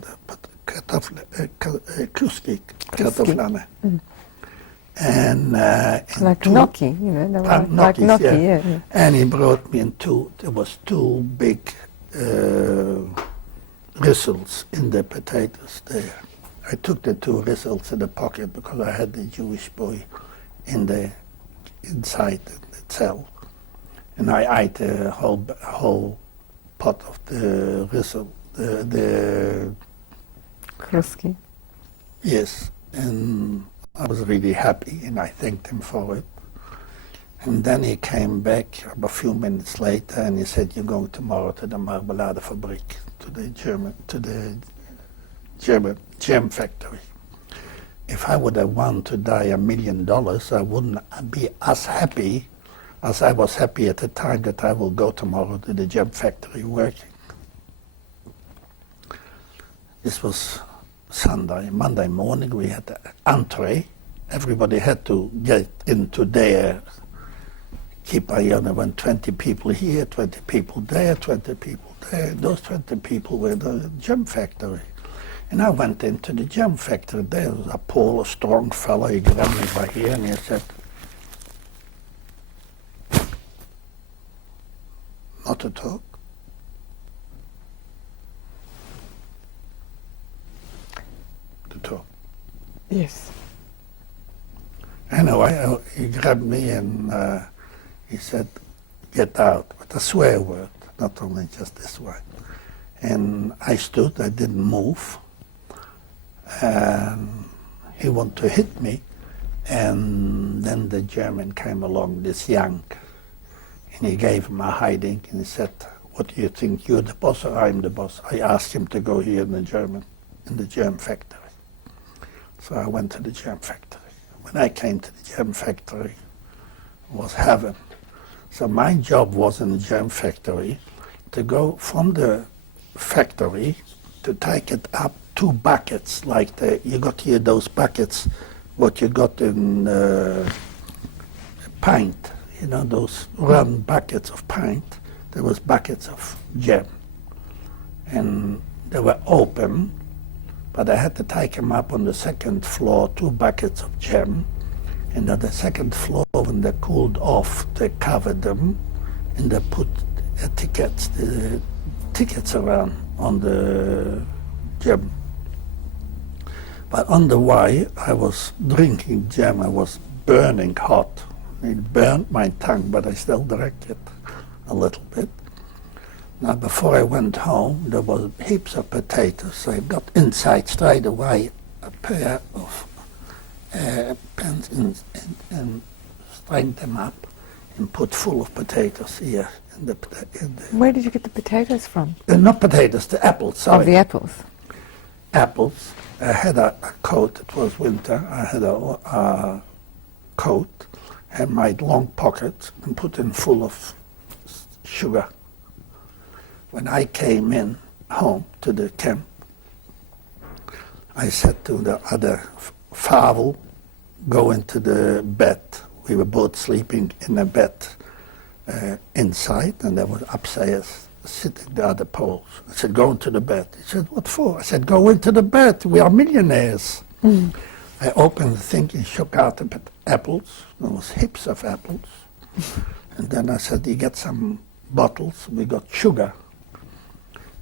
kluski, kartoflane. And like two, gnocchi, you know, they were like gnocchis, gnocchi, yeah. yeah. And he brought me in there was two big rissoles in the potatoes there. I took the two rissoles in the pocket because I had the Jewish boy inside the cell. And I ate the whole pot of the rissole, the Kluski. yes, and I was really happy, and I thanked him for it. And then he came back a few minutes later, and he said, "You're going tomorrow to the Marmeladefabriek, to the German jam factory." If I would have won to die $1 million, I wouldn't be as happy as I was happy at the time that I will go tomorrow to the jam factory working. This was Sunday. Monday morning we had the entree. Everybody had to get into their kippah. There went 20 people here, 20 people there, 20 people there. Those 20 people were the jam factory. And I went into the jam factory. There was a Paul, a strong fellow. He grabbed me by here and he said, "Not to talk." To talk. Yes. Anyway, he grabbed me and he said, "Get out," with a swear word, not only just this way. And I stood, I didn't move. And he wanted to hit me. And then the German came along, this young, and he gave him a hiding, and he said, "What do you think, you're the boss or I'm the boss?" I asked him to go here in the jam factory. So I went to the jam factory. When I came to the jam factory, it was heaven. So my job was in the jam factory to go from the factory to take it up 2 buckets, like you got here those buckets, what you got in pint, you know, those round buckets of pint. There was buckets of jam, and they were open, but I had to take them up on the second floor, 2 buckets of jam, and on the second floor, when they cooled off, they covered them, and they put the tickets around on the jam. But on the way, I was drinking jam. I was burning hot. It burned my tongue, but I still drank it a little bit. Now, before I went home, there was heaps of potatoes. I got inside straight away a pair of pans and strained them up and put full of potatoes here. Where did you get the potatoes from? Not potatoes, the apples, sorry. Oh, the apples. Apples. I had a coat, it was winter, I had a coat, had my long pockets and put in full of sugar. When I came in home to the camp, I said to the other Favel, "Go into the bed." We were both sleeping in a bed inside, and there was upstairs sitting the other Poles. I said, "Go into the bed." He said, "What for?" I said, "Go into the bed, we are millionaires." I opened the thing and shook out the apples. There was heaps of apples. And then I said, "You get some bottles, we got sugar."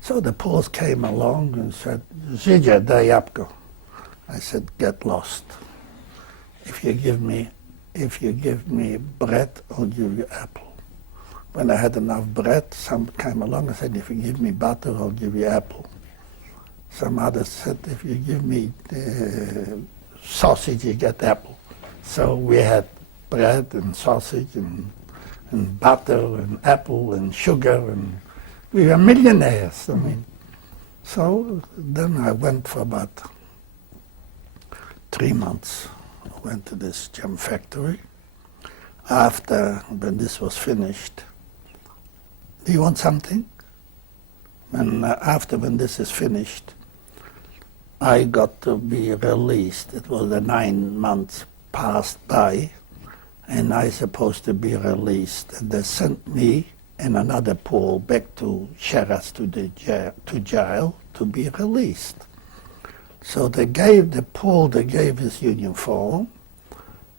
So the Poles came along and said, "Zidja, daj jabko." I said, "Get lost. If you give me bread, I'll give you apple." When I had enough bread, some came along and said, "If you give me butter, I'll give you apple." Some others said, "If you give me sausage, you get apple." So we had bread and sausage and butter and apple and sugar, and We were millionaires, I mean. So then I went for about 3 months. I went to this gem factory. After, when this was finished, do you want something? When this is finished, I got to be released. It was the 9 months passed by, and I supposed to be released. And they sent me and another Paul back to Sheras to jail to be released. So they gave his uniform,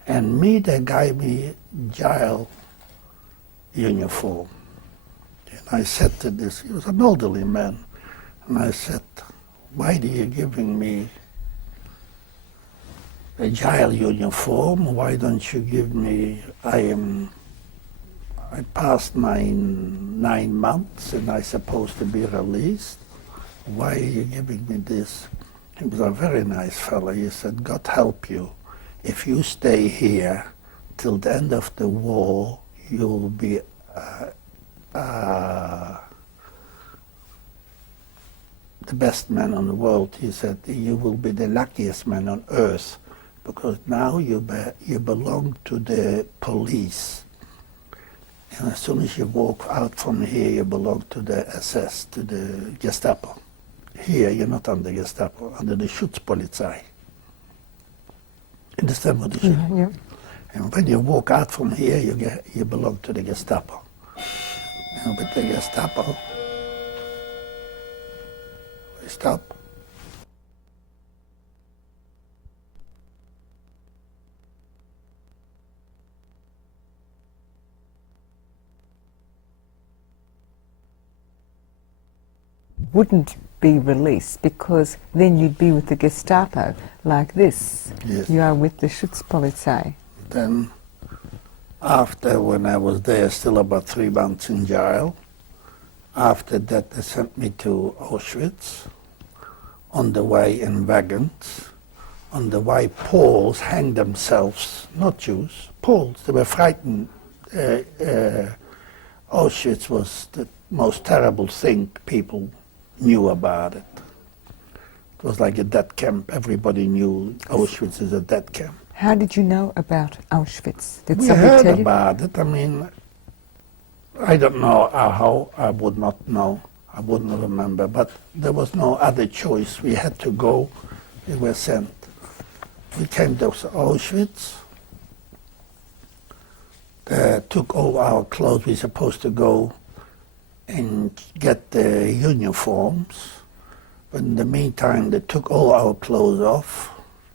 and me they gave me jail uniform. And I said to this, he was an elderly man, and I said, why are you giving me a jail uniform? Why don't you give me, I passed my 9 months and I'm supposed to be released. Why are you giving me this? He was a very nice fellow. He said, God help you. If you stay here till the end of the war, you'll be the best man on the world. He said, you will be the luckiest man on earth, because now you belong to the police. And as soon as you walk out from here, you belong to the SS, to the Gestapo. Here, you're not under Gestapo, under the Schutzpolizei. Understand what I say? Yeah. And when you walk out from here, you belong to the Gestapo. And with the Gestapo, we stop. Wouldn't be released, because then you'd be with the Gestapo like this. Yes. You are with the Schutzpolizei. Then, after, when I was there, still about 3 months in jail, after that they sent me to Auschwitz, on the way in wagons. On the way, Poles hanged themselves, not Jews, Poles. They were frightened. Auschwitz was the most terrible thing people knew about it. It was like a death camp. Everybody knew Auschwitz is a death camp. How did you know about Auschwitz? Did We somebody heard tell you? about it. I mean, I don't know how. I would not know. I wouldn't remember. But there was no other choice. We had to go. We were sent. We came to Auschwitz. They took all our clothes. We were supposed to go and get the uniforms. But in the meantime, they took all our clothes off.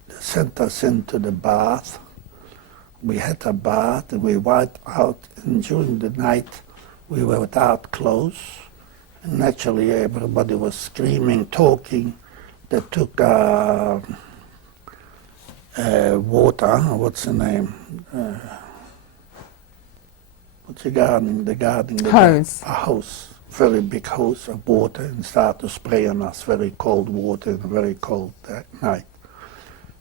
They sent us into the bath. We had a bath and we wiped out. And during the night, we were without clothes. And naturally, everybody was screaming, talking. They took water. What's the name? What's the gardening? Hose. A hose, very big hose of water, and started to spray on us, very cold water and a very cold night.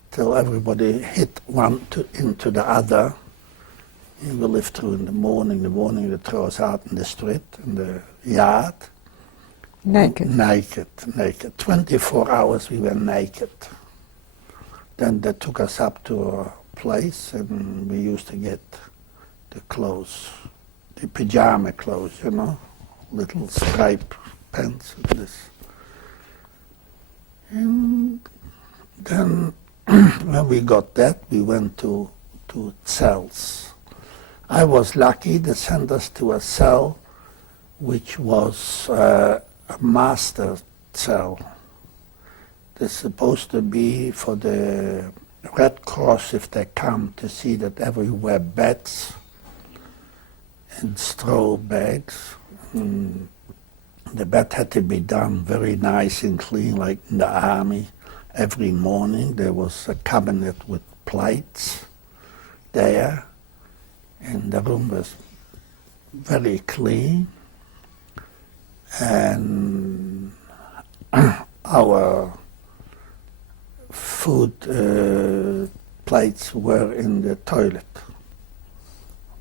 Till everybody hit one into the other. And we lived through in the morning they throw us out in the street, in the yard. Naked. Naked. 24 hours we were naked. Then they took us up to a place and we used to get the clothes, the pajama clothes, you know, little stripe pants and this. And then when we got that, we went to cells. I was lucky. They sent us to a cell which was a master cell. They're supposed to be for the Red Cross if they come to see that everywhere beds and straw bags. The bed had to be done very nice and clean, like in the army. Every morning there was a cabinet with plates there, and the room was very clean. And our food plates were in the toilet.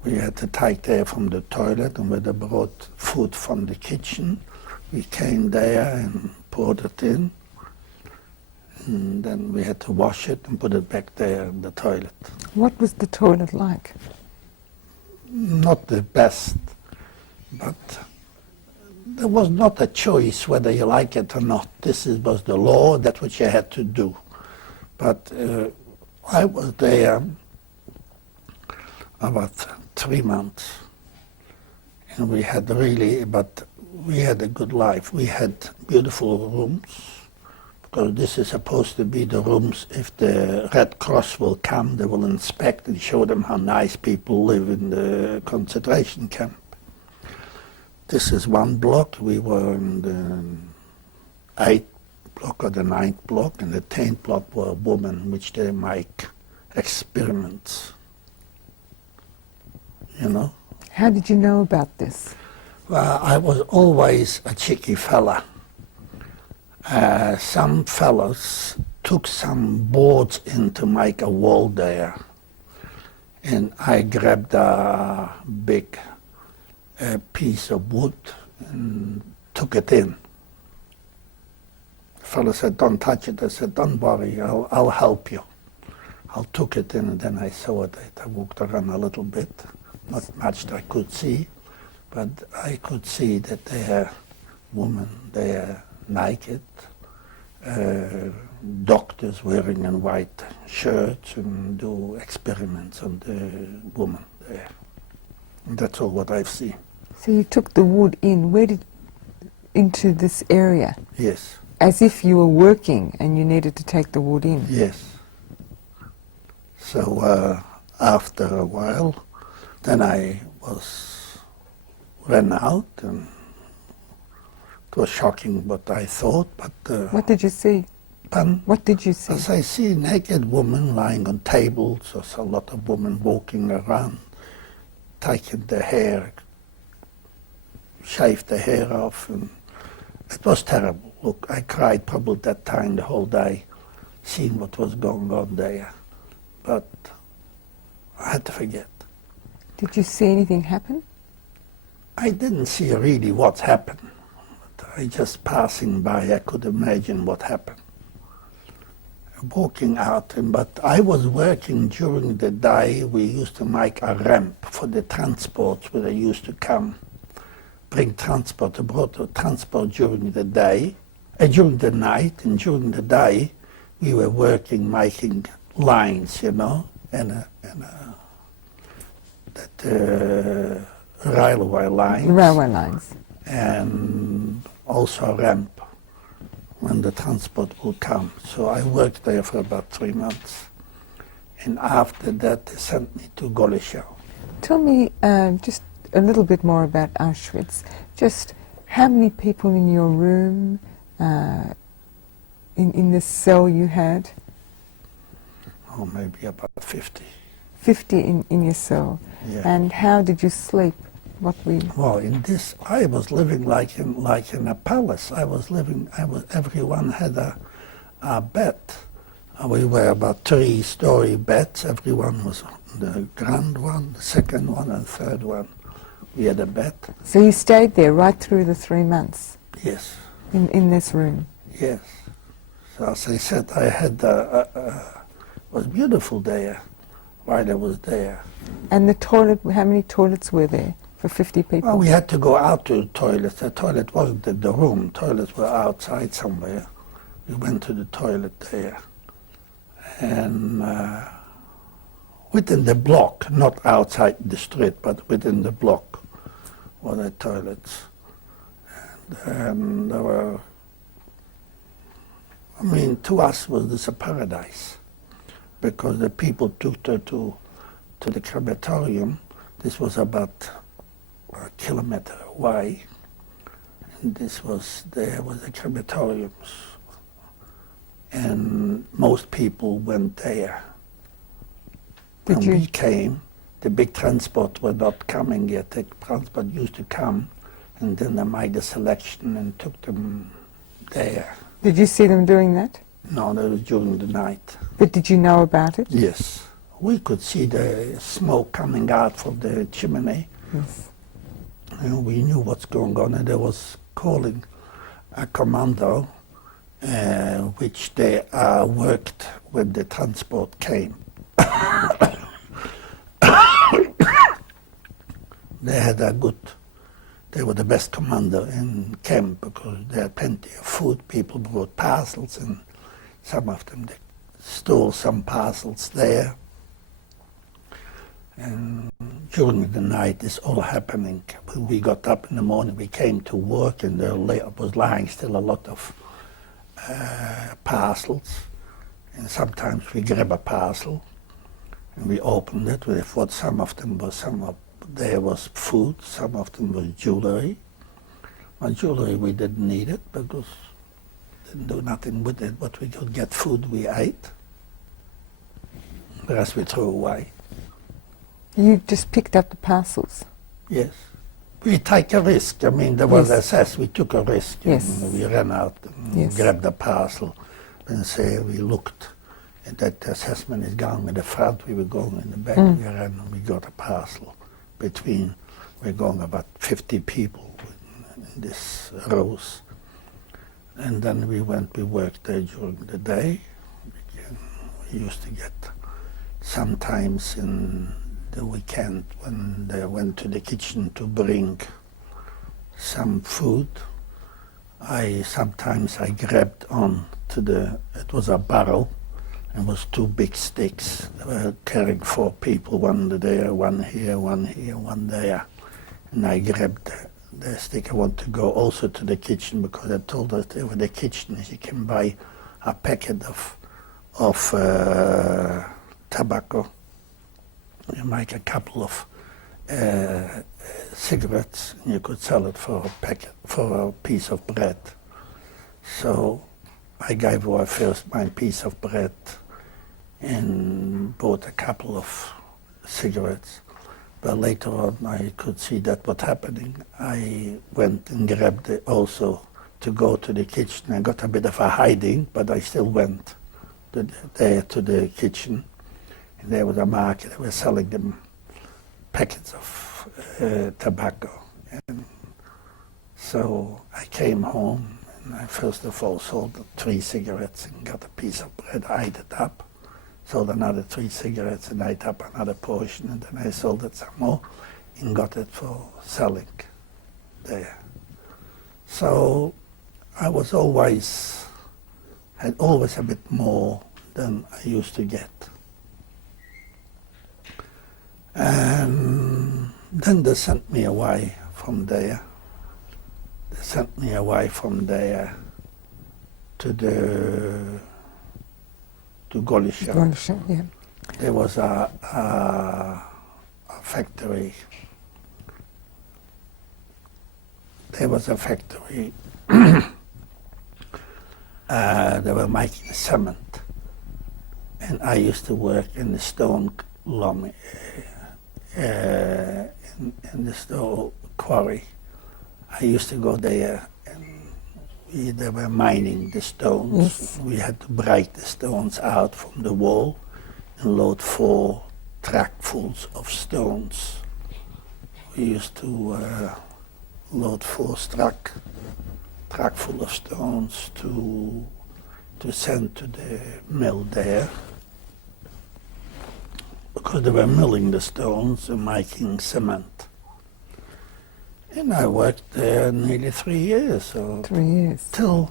We had to take there from the toilet, and when they brought food from the kitchen, We came there and poured it in, and then we had to wash it and put it back there in the toilet. What was the toilet like? Not the best, but there was not a choice whether you like it or not. Was the law, that's what you had to do. But I was there about 3 months, and we had a good life. We had beautiful rooms, because this is supposed to be the rooms, if the Red Cross will come, they will inspect and show them how nice people live in the concentration camp. This is one block. We were in the 8th block or the 9th block, and the 10th block were women, which they make experiments, you know. How did you know about this? Well, I was always a cheeky fella. Some fellas took some boards in to make a wall there, and I grabbed a big piece of wood and took it in. The fella said, "Don't touch it." I said, "Don't worry, I'll help you." I took it in, and then I saw it. I walked around a little bit, not much I could see, but I could see that they are women, they are naked, doctors wearing in white shirts and do experiments on the woman there. And that's all what I've seen. So you took the wood in, into this area? Yes. As if you were working and you needed to take the wood in? Yes. So after a while, then I ran out, and it was shocking what I thought, but... what did you see? Pardon? What did you see? As I see naked women lying on tables, there's a lot of women walking around, taking their hair, shaved the hair off, and it was terrible. Look, I cried probably that time the whole day, seeing what was going on there, but I had to forget. Did you see anything happen? I didn't see really what happened. I just passing by, I could imagine what happened. Walking out, but I was working during the day. We used to make a ramp for the transports where they used to come, bring transport, they brought the transport during the day, during the night, and during the day we were working, making lines, you know, and railway lines. Railway lines. And also a ramp when the transport will come. So I worked there for about 3 months. And after that, they sent me to Shoa. Tell me just a little bit more about Auschwitz. Just how many people in your room, in the cell you had? Oh, maybe about 50. 50 in your cell. Yeah. And how did you sleep? Well, in this, I was living like in a palace. Everyone had a bed. We were about 3-story beds. Everyone was the grand one, the second one, and third one. We had a bed. So you stayed there right through the 3 months? Yes. In this room? Yes. So as I said, I had was beautiful there while I was there. And the toilet, how many toilets were there for 50 people? Well, we had to go out to the toilet. The toilet wasn't in the room. Toilets were outside somewhere. We went to the toilet there. And within the block, not outside the street, but within the block were the toilets. And there were, I mean, to us was this a paradise, because the people took her to the crematorium. This was about a kilometer away, and there was the crematoriums, and most people went there. When we came, the big transport were not coming yet. The transport used to come, and then they made a selection and took them there. Did you see them doing that? No, that was during the night. But did you know about it? Yes. We could see the smoke coming out from the chimney. Yes. And we knew what's going on, and they was calling a commando, which they worked when the transport came. They had they were the best commander in camp because they had plenty of food. People brought parcels, and some of them they stole some parcels there. And during the night, this all happening. When we got up in the morning, we came to work, and there was lying still a lot of parcels. And sometimes we grab a parcel, and we opened it. We thought some of them was there was food, some of them was jewelry. My jewelry, we didn't need it because we didn't do nothing with it, but we could get food, we ate. The rest we threw away. You just picked up the parcels? Yes. We take a risk. I mean, there was SS, we took a risk. Yes. And we ran out and grabbed a parcel and say we looked and that assessment is going in the front, we were going in the back, we ran and we got a parcel. We're going about 50 people in this rows. And then we worked there during the day. We used to get sometimes in the weekend when they went to the kitchen to bring some food. Sometimes I grabbed on to it was a barrel, and was 2 big sticks. They were carrying 4 people, one there, one here, one there. And I grabbed the stick. I want to go also to the kitchen because I told us over the kitchen you can buy a packet of tobacco. You make a couple of cigarettes, and you could sell it for a piece of bread. So I gave away first my piece of bread and bought a couple of cigarettes. But later on I could see that what happening. I went and grabbed it also to go to the kitchen. I got a bit of a hiding, but I still went there to the kitchen. And there was a market, they were selling them packets of tobacco. And so I came home and I first of all sold 3 cigarettes and got a piece of bread, I ate it up. Sold another 3 cigarettes and ate up another portion, and then I sold it some more and got it for selling there. So I was had always a bit more than I used to get. And then they sent me away from there. They sent me away from there to Golisha. Yeah. There was a factory. There was a factory. They were making cement, and I used to work in the stone in the stone quarry. I used to go there, and they were mining the stones. Yes. We had to break the stones out from the wall and load 4 truckfuls of stones. We used to load 4 truck full of stones to send to the mill there, because they were milling the stones and making cement. And I worked there nearly 3 years. So 3 years. Till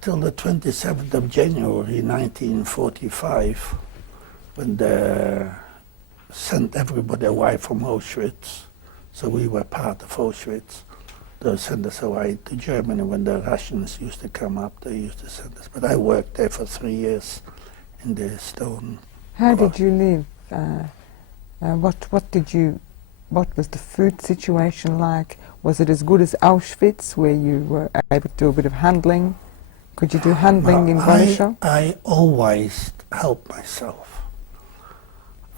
the 27th of January 1945, when they sent everybody away from Auschwitz. So we were part of Auschwitz. They sent us away to Germany. When the Russians used to come up, they used to send us. But I worked there for 3 years in the stone. How did you live? What was the food situation like? Was it as good as Auschwitz, where you were able to do a bit of handling? Could you do handling in Golisha? I always helped myself.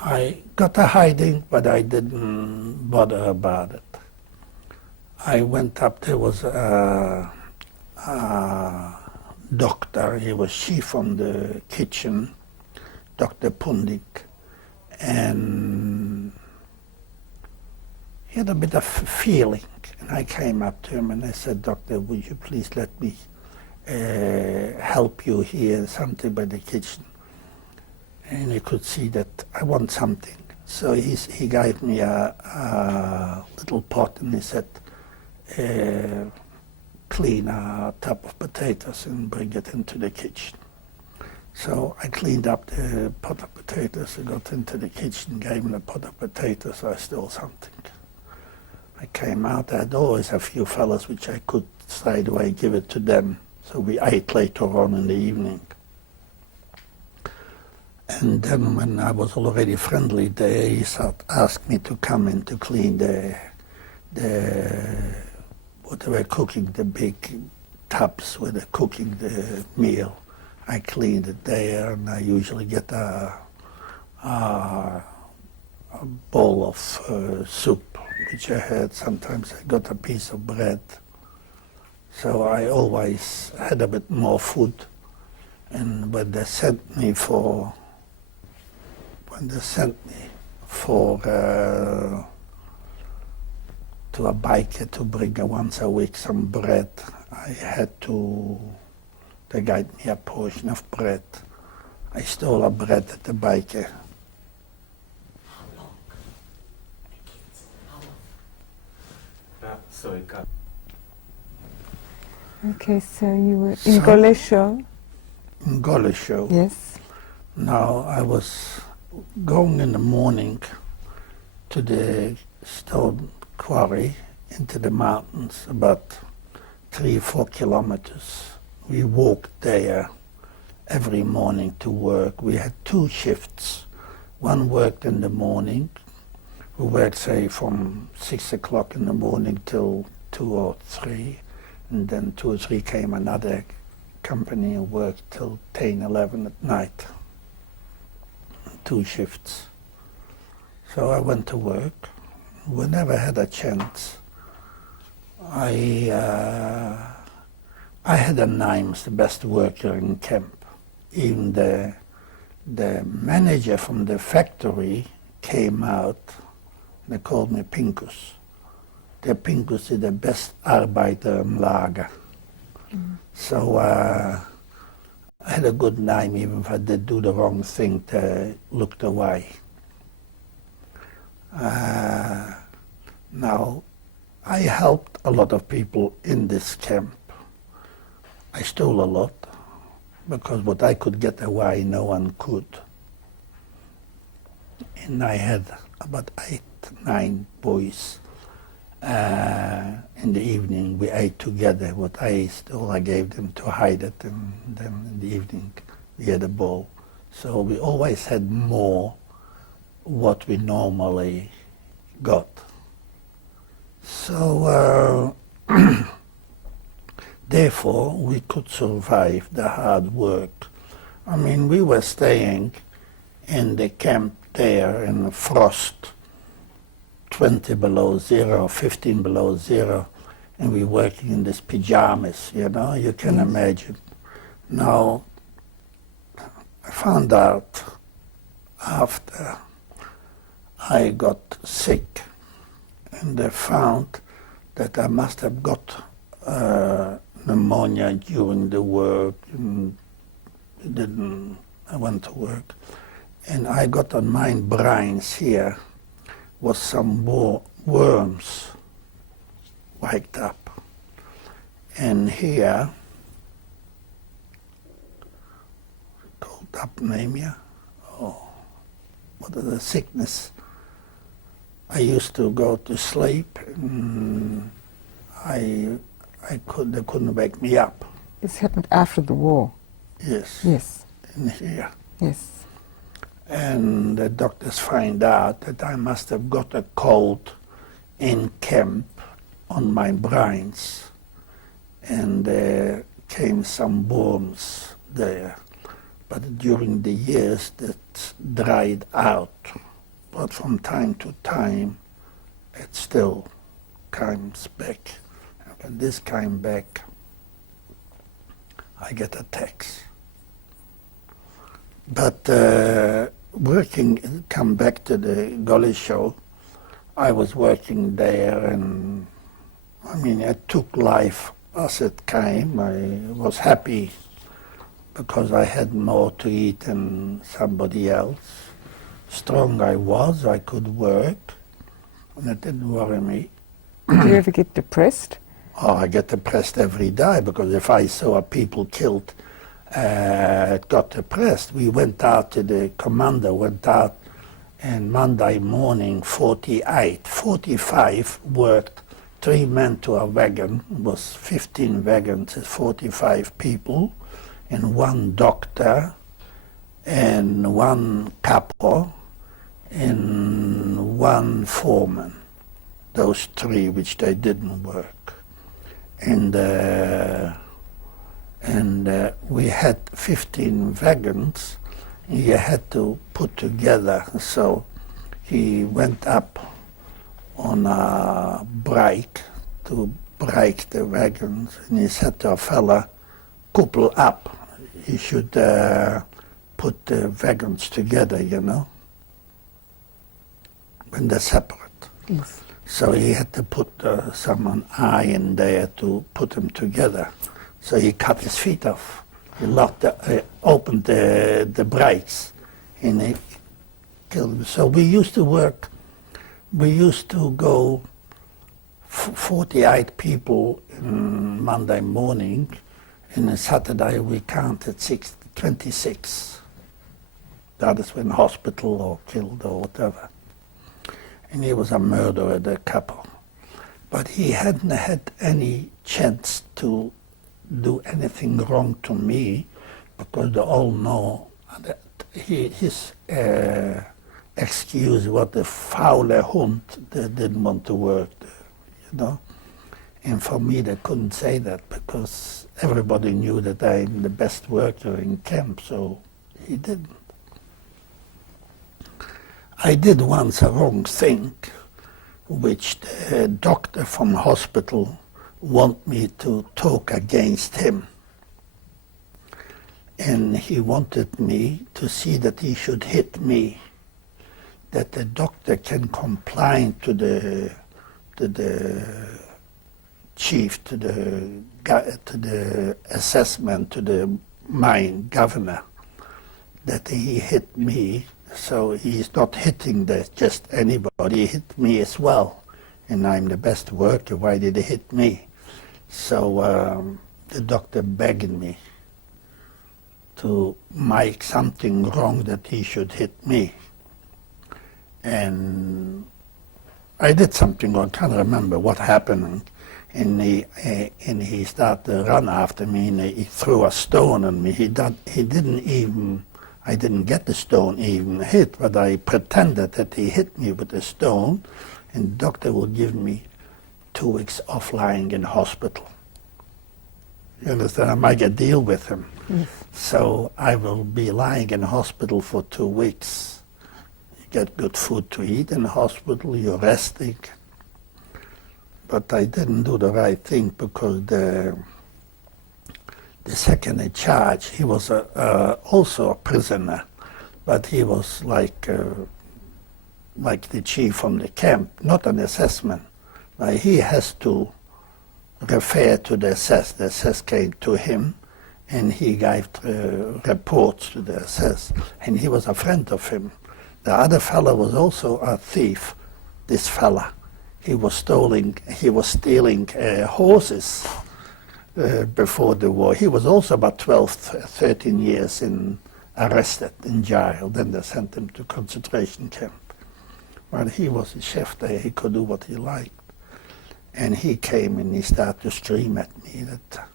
I got a hiding, but I didn't bother about it. I went up, there was a doctor, he was chief from the kitchen, Dr. Pundik, and he had a bit of feeling. And I came up to him and I said, "Doctor, would you please let me help you here, something by the kitchen. And he could see that I want something. So he gave me a little pot and he said, clean a tub of potatoes and bring it into the kitchen. So I cleaned up the pot of potatoes, I got into the kitchen, gave him the pot of potatoes, I stole something. I came out, I had always a few fellas which I could straight away give it to them. So we ate later on in the evening. And then when I was already friendly there, he asked me to come in to clean what they were cooking, the big tubs where they're cooking the meal. I cleaned it there, and I usually get a bowl of soup, which I had. Sometimes I got a piece of bread. So I always had a bit more food. And when they sent me to a baker to bring once a week some bread, they gave me a portion of bread. I stole a bread at the baker. How long? How long? So it got... Okay, so you were in Golesho? In Golesho. Yes. Now I was going in the morning to the stone quarry into the mountains, about 3-4 kilometers. We walked there every morning to work. We had 2 shifts. One worked in the morning. We worked, say, from 6 o'clock in the morning till 2 or 3. And then 2 or 3 came another company and worked till 10, 11 at night. 2 shifts. So I went to work. We never had a chance. I had a name as the best worker in camp. Even the manager from the factory came out. They called me Pinkus. The Pinkus is the best arbeiter im Lager. So I had a good name, even if I did do the wrong thing, they looked away. Now, I helped a lot of people in this camp. I stole a lot, because what I could get away, no one could. And I had about 8, 9 boys. In the evening, we ate together. What I stole, I gave them to hide it, and then in the evening, we had a ball. So we always had more what we normally got. So therefore, we could survive the hard work. I mean, we were staying in the camp there in the frost, 20 below 0, 15 below 0, and we working in these pajamas, you know, you can imagine. Now, I found out after I got sick, and they found that I must have got pneumonia during the work, and I went to work, and I got on my brains here was some worms waked up, and here called apnemia, what is the sickness. I used to go to sleep, and they couldn't wake me up. This happened after the war? Yes. Yes. In here. Yes. And the doctors find out that I must have got a cold in camp on my brains, and there came some worms there. But during the years that dried out, but from time to time it still comes back. And when this came back, I get attacks. But come back to the Gully show, I was working there, and I mean, I took life as it came, I was happy because I had more to eat than somebody else. Strong I was, I could work, and it didn't worry me. Did you ever get depressed? Oh, I get depressed every day because if I saw people killed, got depressed. We went out to the commander, went out, and Monday morning, 45 worked, 3 men to a wagon, it was 15 wagons, 45 people, and 1 doctor, and 1 capo, and 1 foreman. Those 3 which they didn't work. And we had 15 wagons you had to put together. So he went up on a brake to brake the wagons, and he said to a fella, couple up, you should put the wagons together, you know, when they're separate. Yes. So he had to put some iron there to put them together. So he cut his feet off. He opened the brakes, and he killed him. So we used to work. We used to go 48 people on Monday morning, and on Saturday we counted 26. That is when hospital or killed or whatever. And he was a murderer, the couple. But he hadn't had any chance to do anything wrong to me, because they all know that his excuse was the faule hund, they didn't want to work there, you know. And for me, they couldn't say that because everybody knew that I'm the best worker in camp, so he didn't. I did once a wrong thing, which the doctor from hospital wanted me to talk against him. And he wanted me to see that he should hit me, that the doctor can complain to the chief, to the assessment, to the mine governor, that he hit me. So he's not hitting just anybody, he hit me as well. And I'm the best worker, why did he hit me? So the doctor begged me to make something wrong that he should hit me. And I did something, I can't remember what happened. And he started to run after me, and he threw a stone at me. I didn't get the stone even hit, but I pretended that he hit me with a stone, and the doctor would give me 2 weeks off lying in hospital. You understand? I make a deal with him. Yes. So I will be lying in hospital for 2 weeks. You get good food to eat in the hospital, you're resting. But I didn't do the right thing because the second in charge, he was also a prisoner, but he was like the chief from the camp, not an assessment. He has to refer to the SS. The SS came to him, and he gave reports to the SS, and he was a friend of him. The other fellow was also a thief, this fella. He was stealing horses before the war. He was also about 12, 13 years arrested in jail. Then they sent him to concentration camp. Well, he was a chef there. He could do what he liked. And he came and he started to scream at me that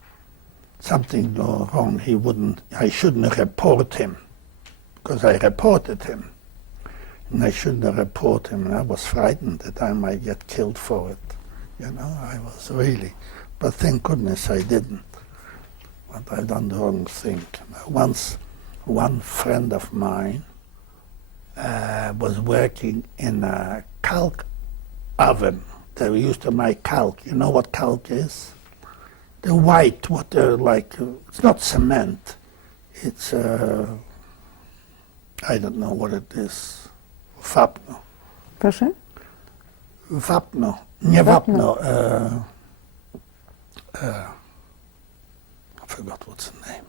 something was wrong. I shouldn't report him, because I reported him. And I shouldn't report him, and I was frightened that I might get killed for it. You know, I was really, but thank goodness I didn't. But I done the wrong thing. Once, one friend of mine was working in a calc oven. They used to make calc. You know what calc is? The white, what they're like, it's not cement. It's, I don't know what it is. Wapno. Proszę? Wapno. Nie wapno. forgot what's the name.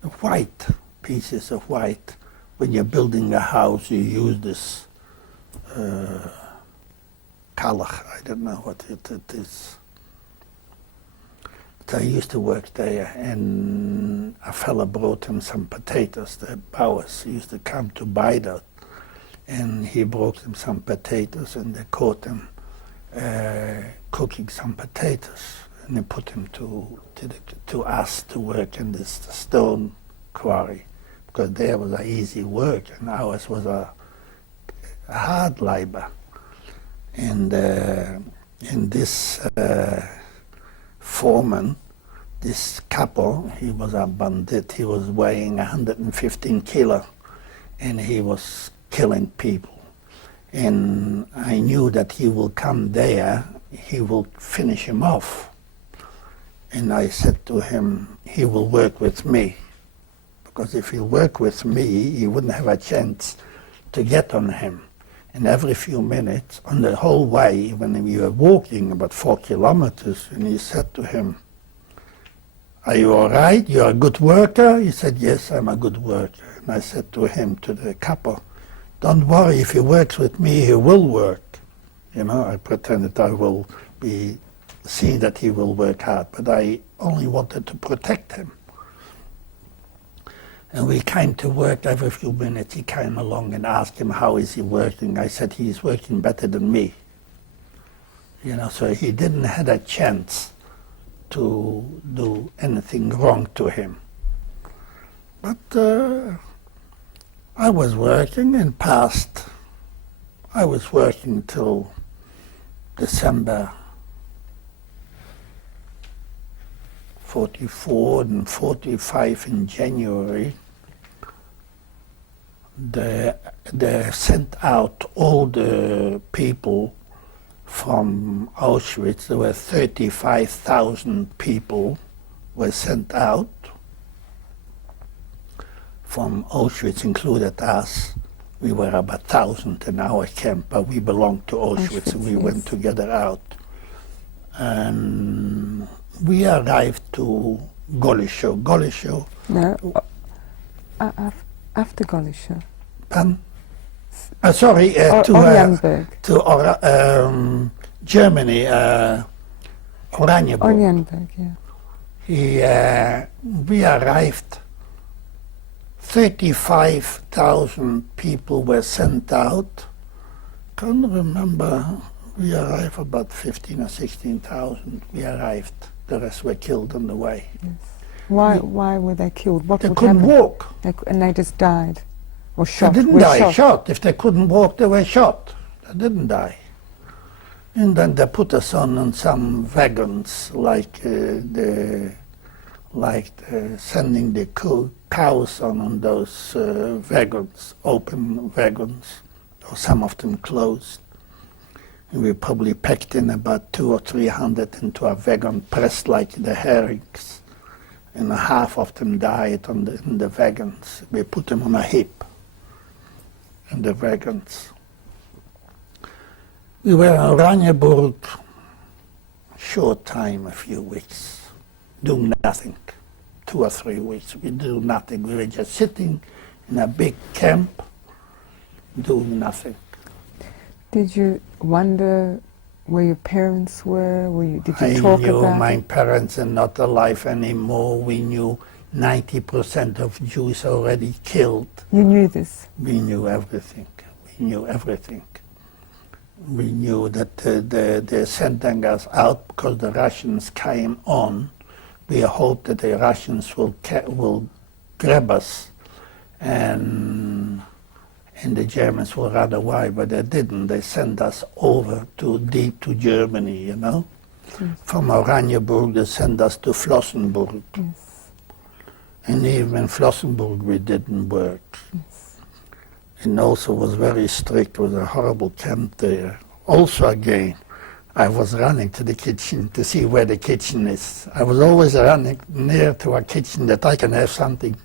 The white, pieces of white. When you're building a house, you use this color. I don't know what it is. So I used to work there, and a fella brought him some potatoes. The bowers used to come to buy that, and he brought him some potatoes, and they caught him cooking some potatoes, and they put him to us to work in this stone quarry, because there was a easy work, and ours was a hard labor. And in this foreman, this couple, he was a bandit. He was weighing 115 kilo, and he was killing people. And I knew that he will come there, he will finish him off. And I said to him, he will work with me, because if he worked with me, he wouldn't have a chance to get on him. And every few minutes, on the whole way, when we were walking about 4 kilometers, and he said to him, "Are you all right? You're a good worker?" He said, "Yes, I'm a good worker." And I said to him, to the couple, "Don't worry, if he works with me, he will work." You know, I pretended I will be seeing that he will work hard, but I only wanted to protect him. And we came to work every few minutes. He came along and asked him, "How is he working?" I said, "He's working better than me." You know, so he didn't have a chance to do anything wrong to him. But I was working and passed. I was working till December 44 and 45 in January. They sent out all the people from Auschwitz. There were 35,000 people were sent out from Auschwitz, included us. We were about 1,000 in our camp, but we belonged to Auschwitz, and we yes. went together out. And we arrived to Golisho. Golisho. No, after Golisho. Sorry, Oranienburg. to Germany, Oranienburg. Oranienburg, yeah. We arrived. 35,000 people were sent out. Can't remember. We arrived about 15 or 16,000. We arrived. The rest were killed on the way. Yes. Why were they killed? What They would couldn't happen? walk. And they just died? Or shot? They didn't Were die, shot. shot. If they couldn't walk, they were shot. They didn't die. And then they put us on some wagons, sending the cows on those wagons, open wagons, or some of them closed. And we probably packed in about 200 or 300 into a wagon, pressed like the herrings. And half of them died in the wagons. We put them on a heap in the wagons. We were in Oranienburg short time, a few weeks, doing nothing. 2 or 3 weeks, we do nothing. We were just sitting in a big camp, doing nothing. Did you wonder where your parents were? Did you talk I knew about my it? parents are not alive anymore. We knew 90% of Jews already killed. You knew this? We knew everything. We knew everything. We knew that they're sending us out because the Russians came on. We hoped that the Russians will grab us and the Germans will run away, but they didn't. They sent us over deep to Germany, you know. Yes. From Oranienburg, they sent us to Flossenburg. Yes. And even in Flossenburg, we didn't work. Yes. And also was very strict. It was a horrible camp there. Also, again, I was running to the kitchen to see where the kitchen is. I was always running near to a kitchen that I can have something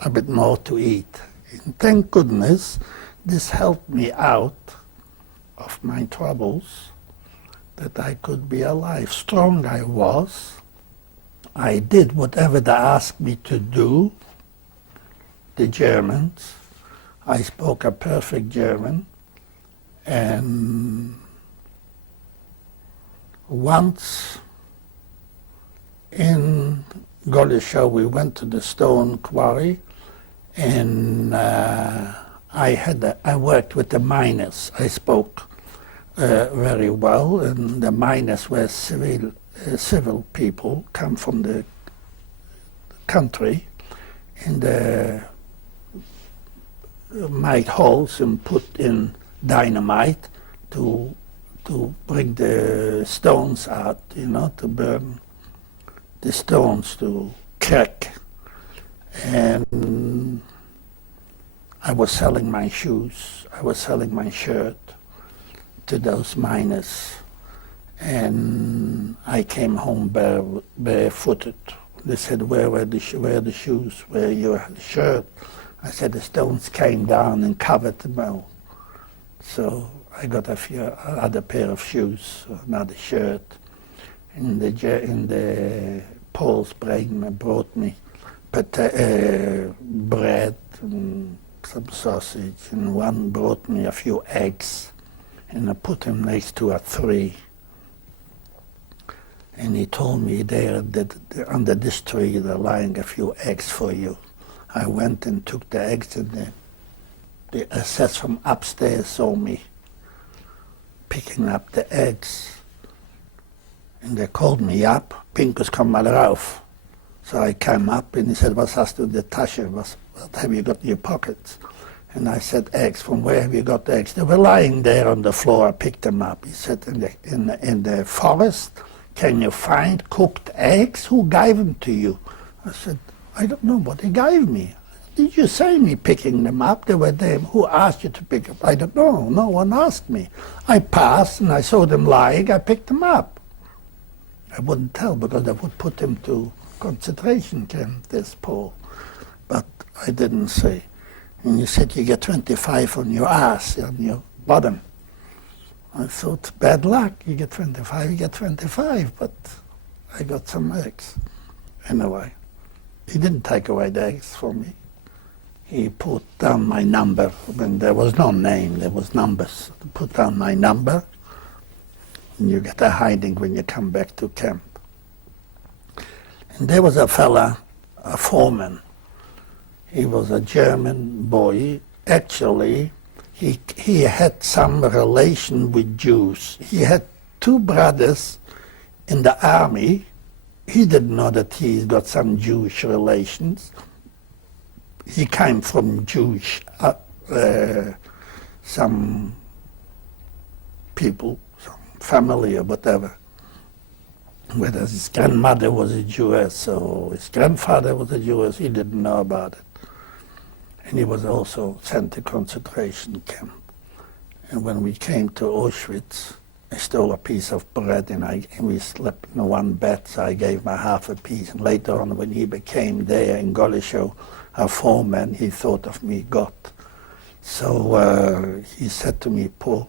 a bit more to eat. And thank goodness this helped me out of my troubles, that I could be alive. Strong I was, I did whatever they asked me to do, the Germans. I spoke a perfect German, and once in Shoa we went to the stone quarry, and I worked with the miners. I spoke very well, and the miners were civil people, come from the country, and they made holes and put in dynamite to bring the stones out, you know, to burn the stones to crack. And I was selling my shoes, I was selling my shirt to those miners, and I came home barefooted. They said, where are the shoes, where are your shirt? I said, the stones came down and covered them all. So I got other pair of shoes, another shirt, and the Poles brought me bread and some sausage, and one brought me a few eggs, and I put them next to a tree. And he told me there that under this tree they're lying a few eggs for you. I went and took the eggs, and the assessor from upstairs saw me picking up the eggs. And they called me up, Pinkus, komm mal rauf. So I came up, and he said, was hast du in der Tasche? What have you got in your pockets? And I said, eggs. From where have you got the eggs? They were lying there on the floor. I picked them up. He said, in the forest, can you find cooked eggs? Who gave them to you? I said, I don't know what he gave me. Did you say me picking them up? They were there. Who asked you to pick them? I don't know. No one asked me. I passed and I saw them lying. I picked them up. I wouldn't tell because they would put him to concentration camp, this Paul. But I didn't say. And you said you get 25 on your ass, on your bottom. I thought, bad luck. You get 25, you get 25. But I got some eggs. Anyway, he didn't take away the eggs from me. He put down my number when there was no name, there was numbers. He put down my number, and you get a hiding when you come back to camp. And there was a fella, a foreman. He was a German boy. Actually, he had some relation with Jews. He had two brothers in the army. He didn't know that he's got some Jewish relations. He came from Jewish, some people, some family or whatever. Whether his grandmother was a Jewess or his grandfather was a Jewess, he didn't know about it. And he was also sent to concentration camp. And when we came to Auschwitz, I stole a piece of bread and we slept in one bed, so I gave him half a piece. And later on, when he became there in Shoa, a foreman, he thought of me God. So he said to me, Paul,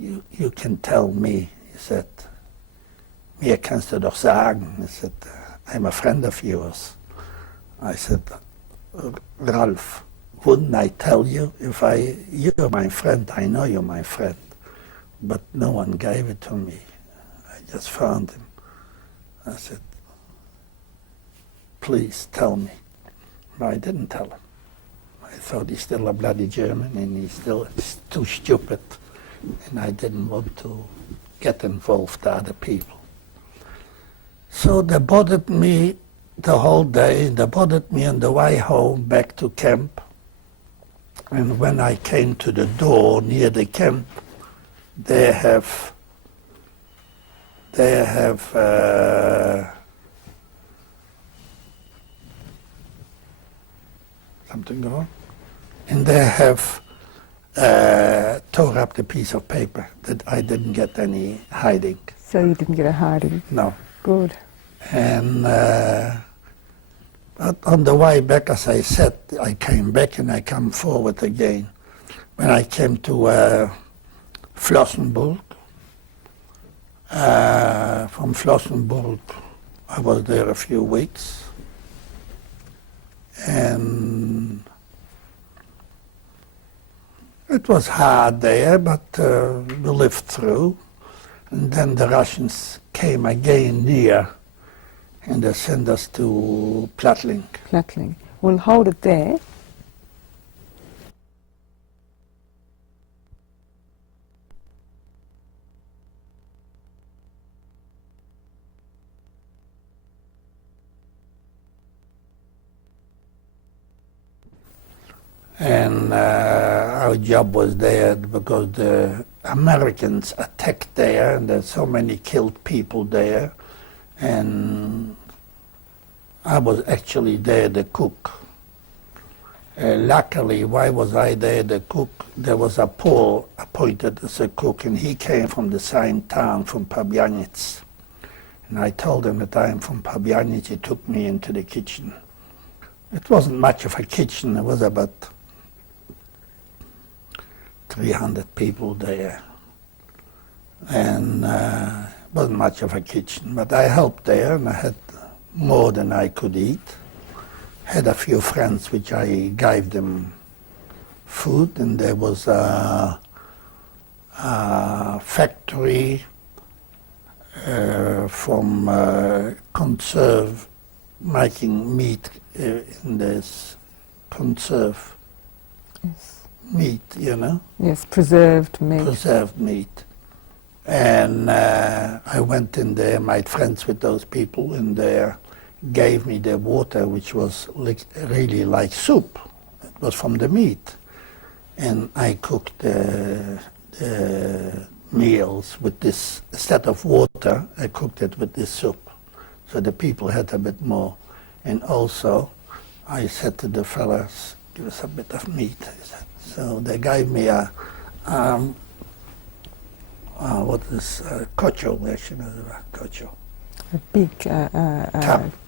you can tell me, he said, mir kannst du doch sagen. He said, I'm a friend of yours. I said, Ralph, wouldn't I tell you if you're my friend, I know you're my friend. But no one gave it to me. I just found him. I said, please tell me. But I didn't tell him. I thought he's still a bloody German and he's still too stupid. And I didn't want to get involved with other people. So they bothered me the whole day. They bothered me on the way home back to camp. And when I came to the door near the camp, they have something wrong, and they have tore up the piece of paper that I didn't get any hiding. So you didn't get a hiding? No. Good. And but on the way back, as I said, I came back and I come forward again. When I came to Flossenburg, from Flossenburg I was there a few weeks, and it was hard there, but we lived through. And then the Russians came again near, and they sent us to Plattling. Plattling. We'll hold it there. And our job was there because the Americans attacked there, and there's so many killed people there. And I was actually there the cook. Luckily, why was I there the cook? There was a Pole appointed as a cook, and he came from the same town, from Pabianic. And I told him that I am from Pabianic. He took me into the kitchen. It wasn't much of a kitchen. It was about 300 people there, and it wasn't much of a kitchen, but I helped there, and I had more than I could eat. Had a few friends which I gave them food, and there was a factory from conserve, making meat in this conserve. Yes. Meat, you know? Yes, preserved meat. Preserved meat. And I went in there, made friends with those people, and they gave me the water, which was really like soup. It was from the meat. And I cooked the meals with this, instead of water, I cooked it with this soup. So the people had a bit more. And also, I said to the fellas, give us a bit of meat, I said. So they gave me a, cocho, actually, cocho. A big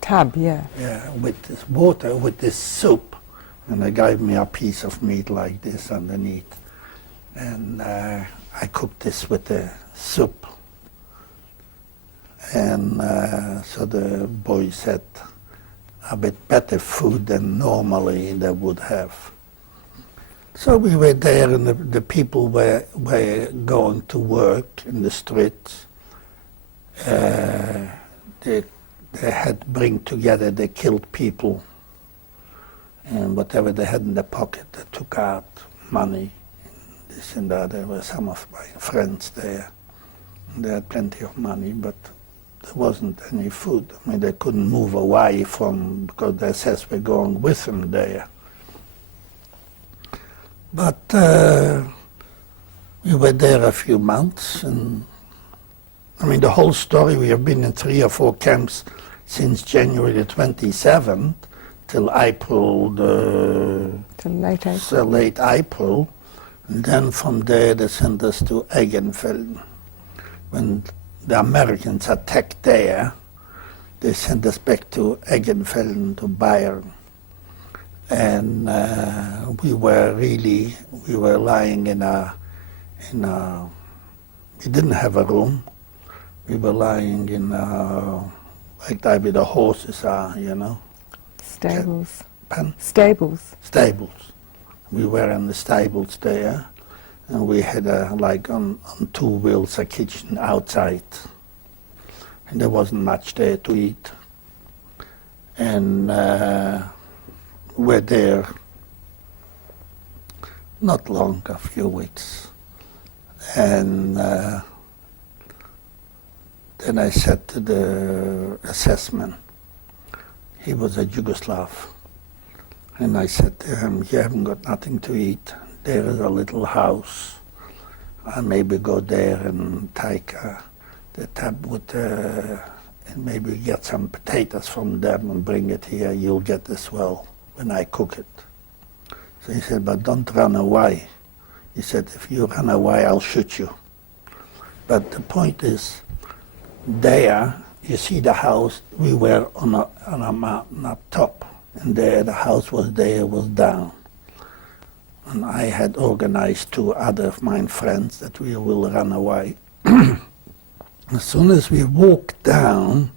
tub, yeah. Yeah, with this water, with this soup. And they gave me a piece of meat like this underneath. And I cooked this with the soup. And so the boys had a bit better food than normally they would have. So we were there, and the people were going to work in the streets. They had bring together the killed people, and whatever they had in their pocket, they took out money, this and that. There were some of my friends there. They had plenty of money, but there wasn't any food. I mean, they couldn't move away from, because the SS were going with them there. But we were there a few months, and I mean the whole story, we have been in 3 or 4 camps since January the 27th till April Till late April. so late April. And then from there they sent us to Eggenfelden. When the Americans attacked there, they sent us back to Eggenfelden, to Bayern. And we were lying in a, we didn't have a room. We were lying in like that where the horses are, you know. Stables. Pen? Stables. Stables. We were in the stables there, and we had like on 2 wheels a kitchen outside. And there wasn't much there to eat. And were there not long, a few weeks. And then I said to the assessman, he was a Yugoslav, and I said to him, you haven't got nothing to eat. There is a little house. I'll maybe go there and take the tub with and maybe get some potatoes from them and bring it here. You'll get as well when I cook it. So he said, but don't run away. He said, if you run away, I'll shoot you. But the point is, there, you see the house, we were on a mountain up top, and there the house was there, was down. And I had organized 2 other of my friends that we will run away. As soon as we walked down,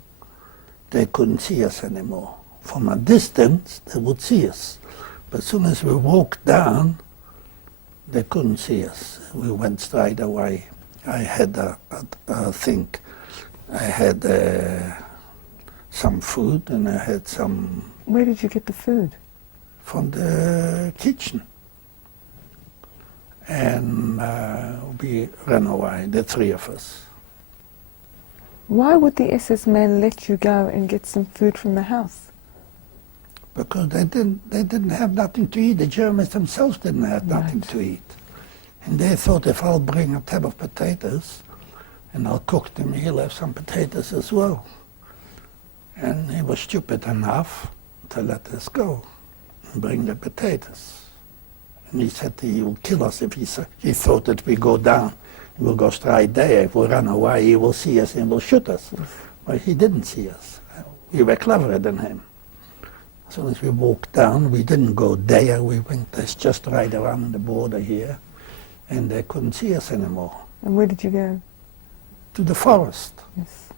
they couldn't see us anymore. From a distance, they would see us. But as soon as we walked down, they couldn't see us. We went straight away. I had I think I had some food, and I had some... Where did you get the food? From the kitchen. And we ran away, the three of us. Why would the SS men let you go and get some food from the house? Because they didn't have nothing to eat. The Germans themselves didn't have nothing to eat. And they thought, if I'll bring a tub of potatoes and I'll cook them, he'll have some potatoes as well. And he was stupid enough to let us go and bring the potatoes. And he said he will kill us if he thought that we go down. We'll go straight there. If we run away, he will see us and will shoot us. Well, he didn't see us. We were cleverer than him. As soon as we walked down, we didn't go there. We went just right around the border here, and they couldn't see us anymore. And where did you go? To the forest. Yes.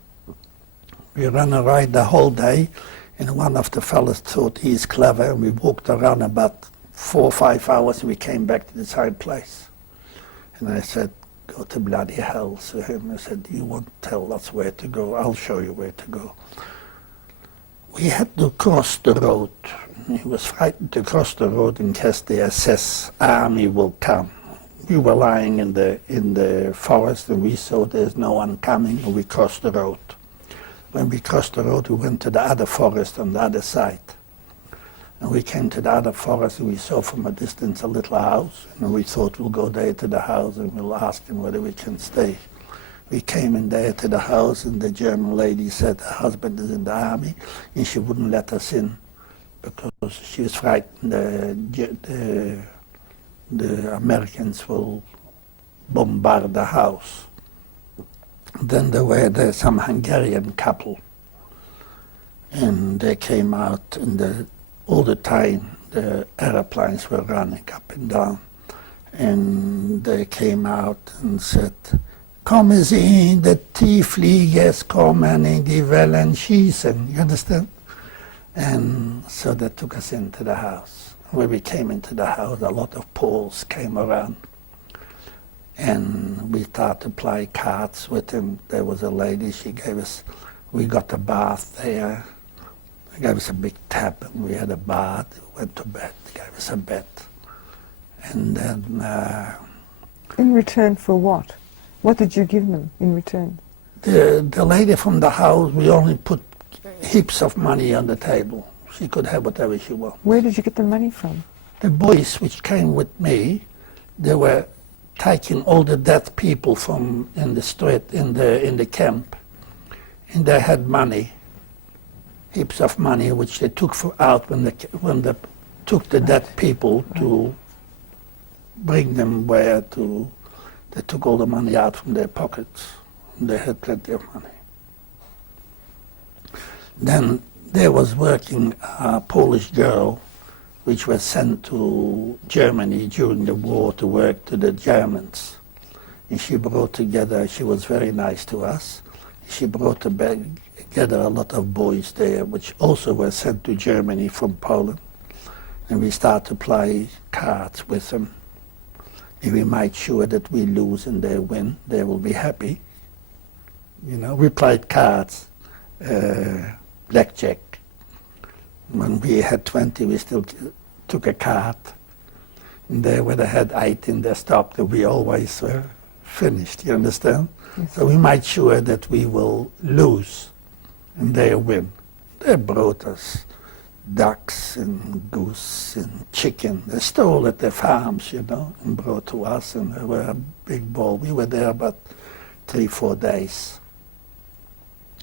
We ran around the whole day, and one of the fellas thought he's clever, and we walked around about 4 or 5 hours, and we came back to the same place. And I said, go to bloody hell to him. I said, you won't tell us where to go, I'll show you where to go. We had to cross the road. He was frightened to cross the road in case the SS army will come. We were lying in the forest, and we saw there's no one coming, and we crossed the road. When we crossed the road, we went to the other forest on the other side. And we came to the other forest, and we saw from a distance a little house, and we thought we'll go there to the house and we'll ask them whether we can stay. We came in there to the house, and the German lady said her husband is in the army, and she wouldn't let us in because she was frightened the Americans will bombard the house. Then there were some Hungarian couple, and they came out, and all the time the airplanes were running up and down, and they came out and said, "Kommen Sie in, the Tieffliegers kommen in die Wellen schießen." You understand? And so they took us into the house. When we came into the house, a lot of Poles came around, and we started to play cards with them. There was a lady, we got a bath there. They gave us a big tap, and we had a bath. We went to bed, they gave us a bed. And then... in return for what? What did you give them in return? The lady from the house, we only put heaps of money on the table. She could have whatever she wanted. Where did you get the money from? The boys which came with me, they were taking all the dead people from in the street, in the camp, and they had money, heaps of money, which they took out when they took the dead people to bring them where to. They took all the money out from their pockets, and they had plenty of money. Then there was working a Polish girl which was sent to Germany during the war to work to the Germans. And she brought together, she was very nice to us, she brought together a lot of boys there which also were sent to Germany from Poland. And we started to play cards with them. If we made sure that we lose and they win, they will be happy. You know, we played cards, blackjack. When we had 20, we still took a card. And they, when they had 18, they stopped, and we always were finished, you understand? Yes. So we made sure that we will lose and they win. They brought us ducks and goose and chicken. They stole at their farms, you know, and brought to us, and they were a big ball. We were there about 3-4 days.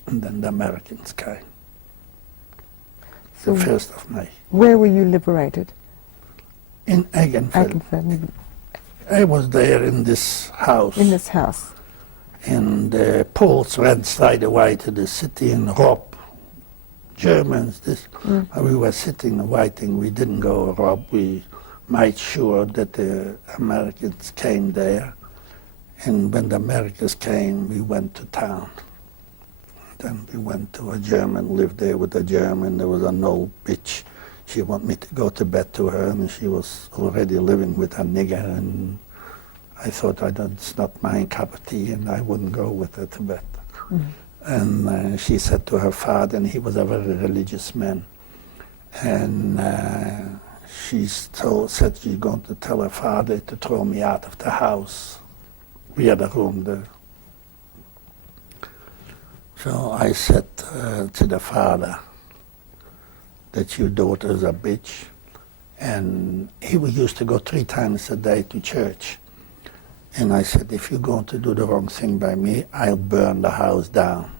And then the Americans came. So the 1st of May. Where were you liberated? In Eggenfeld. I was there in this house. In this house. And the Poles ran straight away to the city and robbed Germans. We were sitting and waiting. We didn't go rob. We made sure that the Americans came there. And when the Americans came, we went to town. Then we went to a German, lived there with a German. There was an old bitch. She wanted me to go to bed to her, and she was already living with a nigger, and I thought it's not my cup of tea, and I wouldn't go with her to bed. And she said to her father, and he was a very religious man, and said she's going to tell her father to throw me out of the house. We had a room there. So I said to the father that your daughter is a bitch, and he used to go 3 times a day to church. And I said, if you're going to do the wrong thing by me, I'll burn the house down.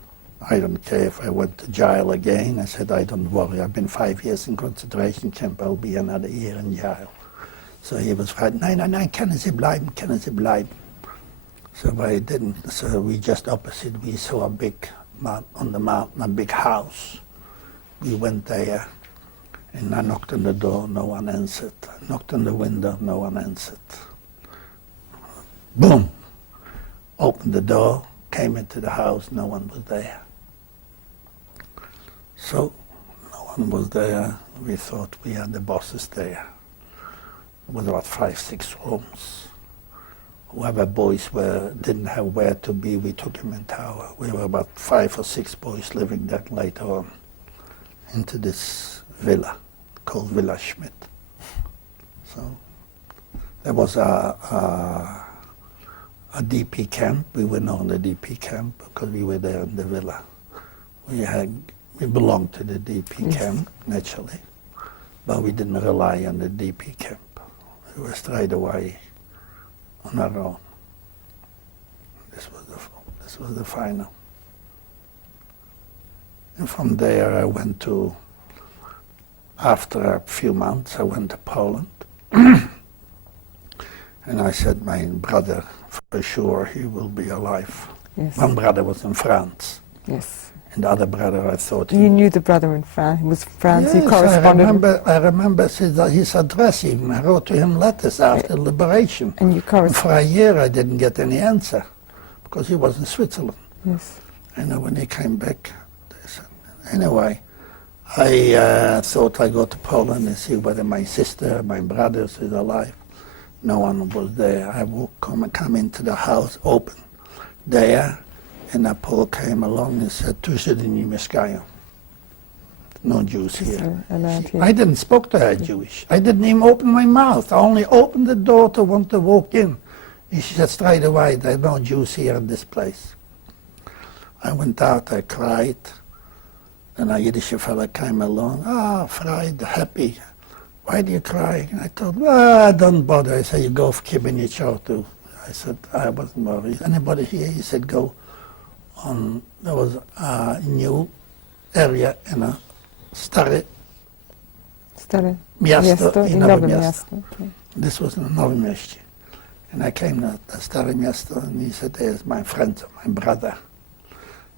I don't care if I went to jail again. I said, I don't worry. I've been 5 years in concentration camp. I'll be another year in jail. So he was right. Nein, können Sie bleiben. So I didn't. So we just opposite. We saw a big on the mountain, a big house. We went there, and I knocked on the door. No one answered. I knocked on the window. No one answered. Boom! Opened the door, came into the house, no one was there. So, no one was there. We thought we had the bosses there. It was about 5, 6 rooms. Whoever boys didn't have where to be, we took them in tower. We were about 5 or 6 boys living there later on into this villa called Villa Schmidt. So, there was a DP camp. We went on the DP camp because we were there in the villa. We belonged to the DP camp, naturally, but we didn't rely on the DP camp. We were straight away on our own. This was the final. And from there I went after a few months, I went to Poland. And I said, my brother, for sure, he will be alive. Yes. One brother was in France. Yes. And the other brother, I thought... You knew the brother in France. He was France. Yes, He corresponded. I remember his address even. I wrote to him letters after liberation. And you corresponded. For a year I didn't get any answer because he was in Switzerland. Yes. And when he came back, they said, anyway, I thought I'd go to Poland and see whether my sister, my brothers is alive. No one was there. I would come into the house, open there, and a Pole came along and said, "Tu się nie mieszkają." No Jews here. I didn't speak to her Jewish. I didn't even open my mouth. I only opened the door to want to walk in. And she said straight away, "There are no Jews here in this place." I went out, I cried. And a Yiddish fella came along, fried, happy. "Why do you cry?" And I told him, "Don't bother." I said, "You go for Kibbenich too." I said, I wasn't worried. "Anybody here?" He said, "Go on." There was a new area in a stare miasto i nowe miasto. This was in Nowe Mieście. And I came to the stare miasto, and he said, "There's my friend, my brother."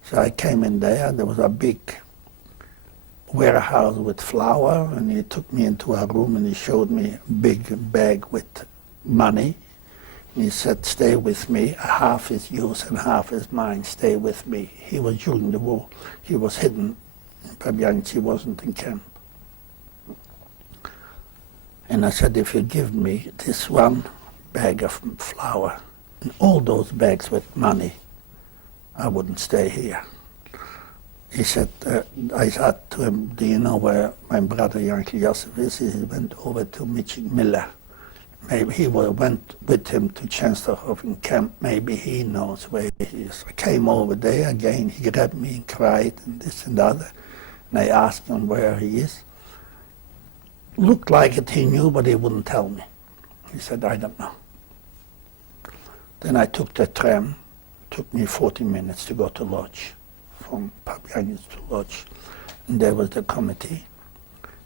So I came in there. There was a big warehouse with flour, and he took me into a room and he showed me a big bag with money. And he said, "Stay with me. Half is yours and half is mine. Stay with me." He was during the war. He was hidden in Pabianic. He wasn't in camp. And I said, "If you give me this one bag of flour and all those bags with money, I wouldn't stay here." He said, I said to him, "Do you know where my brother Yankel Joseph is?" He went over to Michik Miller. Maybe he went with him to Chancellorhofen camp. Maybe he knows where he is. I came over there again. He grabbed me and cried and this and that. And I asked him where he is. Looked like it he knew, but he wouldn't tell me. He said, "I don't know." Then I took the tram. It took me 40 minutes to go to Lodz. From Pabianic to Lodz. And there was the committee.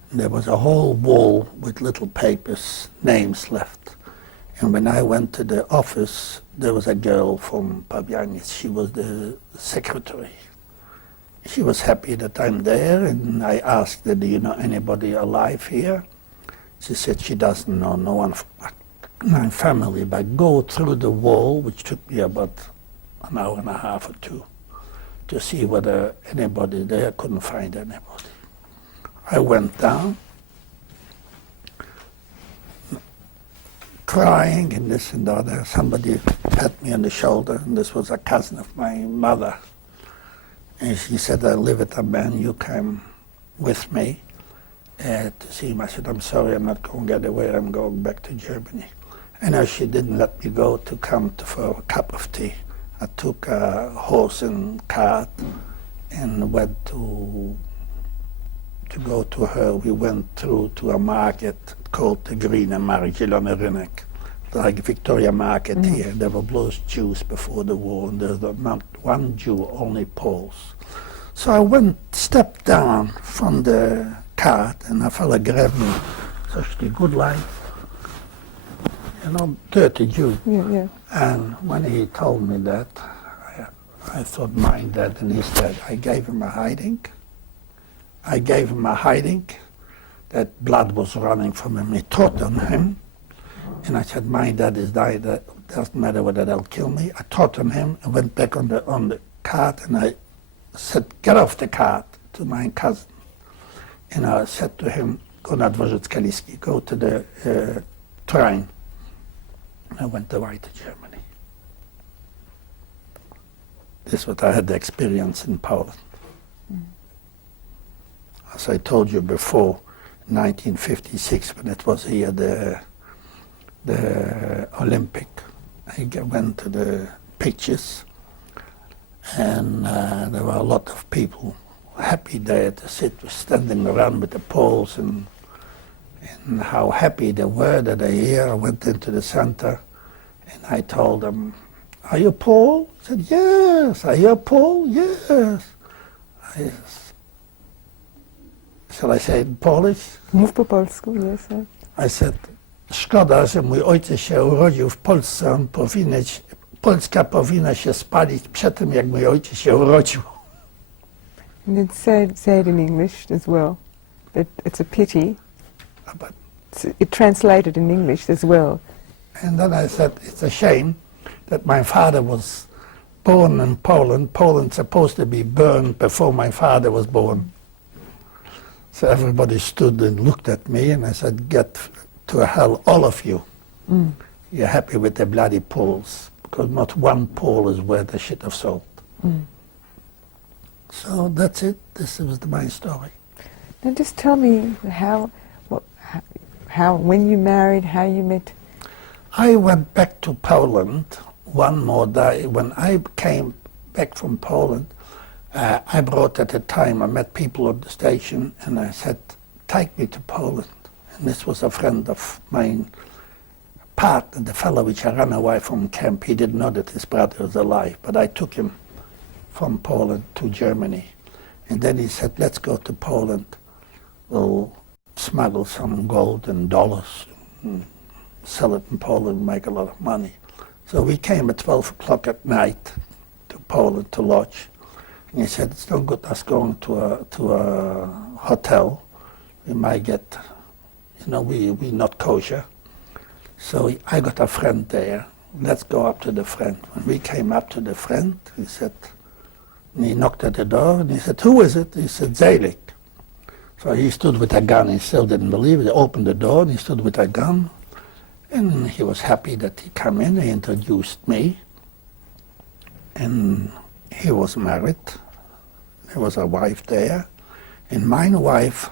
And there was a whole wall with little papers, names left. And when I went to the office, there was a girl from Pabianic. She was the secretary. She was happy that I'm there, and I asked her, "Do you know anybody alive here?" She said she doesn't know no one from my family, but go through the wall, which took me about an hour and a half or two, to see whether anybody there. Couldn't find anybody. I went down, crying and this and the other. Somebody pat me on the shoulder, and this was a cousin of my mother. And she said, I live with a man, you come with me to see him. I said, I'm sorry, I'm not going to get away, I'm going back to Germany. And she didn't let me go to come for a cup of tea. I took a horse and cart and went to go to her. We went through to a market called the Green Markt, Zielony Rynek, like Victoria Market here. There were those Jews before the war, and there's not one Jew, only Poles. So I stepped down from the cart, and a fella grabbed me. Such a good life. You know, dirty Jew. Yeah, yeah. And when he told me that, I thought, my dad, and he said, I gave him a hiding. I gave him a hiding. That blood was running from him. He taught on him. And I said, my dad is died. It doesn't matter whether they'll kill me. I taught on him and went back on the cart, and I said, get off the cart, to my cousin. And I said to him, go na dworzec Kaliski, go to the train. And I went away to Germany. This is what I had the experience in Poland. As I told you before, 1956, when it was here, the Olympic, I went to the pictures, and there were a lot of people happy there to sit, standing around with the poles, and how happy they were that they here. I went into the center, and I told them, are you Paul? I said, yes. Are you Paul? Yes. Shall I say it in Polish? Mów po polsku, yes, sir. I said, szkoda, że mój ojciec się urodził w Polsce. Polska powinna się spalić przed tym, jak mój ojciec się urodził. And then say it in English as well. That it's a pity. But, It translated in English as well. and then I said, it's a shame that my father was born in Poland. Poland's supposed to be burned before my father was born. So everybody stood and looked at me, and I said, get to hell, all of you. You're happy with the bloody Poles, because not one Pole is worth a shit of salt. So that's it. This was my story. Now just tell me how, when you married, how you met. I went back to Poland one more day. When I came back from Poland, I brought at the time, I met people at the station, and I said, take me to Poland. And this was a friend of mine, partner, the fellow which I ran away from camp. He didn't know that his brother was alive, but I took him from Poland to Germany. And then he said, let's go to Poland. We'll smuggle some gold and dollars, and sell it in Poland, make a lot of money. So we came at 12 o'clock at night to Poland to lodge. And he said, it's no good us going to a hotel. We might get, we're not kosher. So I got a friend there. Let's go up to the friend. When we came up to the friend, he said, and he knocked at the door, and he said, who is it? He said, Zelig. So he stood with a gun. He still didn't believe it. He opened the door, and he stood with a gun. And he was happy that he came in. He introduced me. And he was married. There was a wife there. And my wife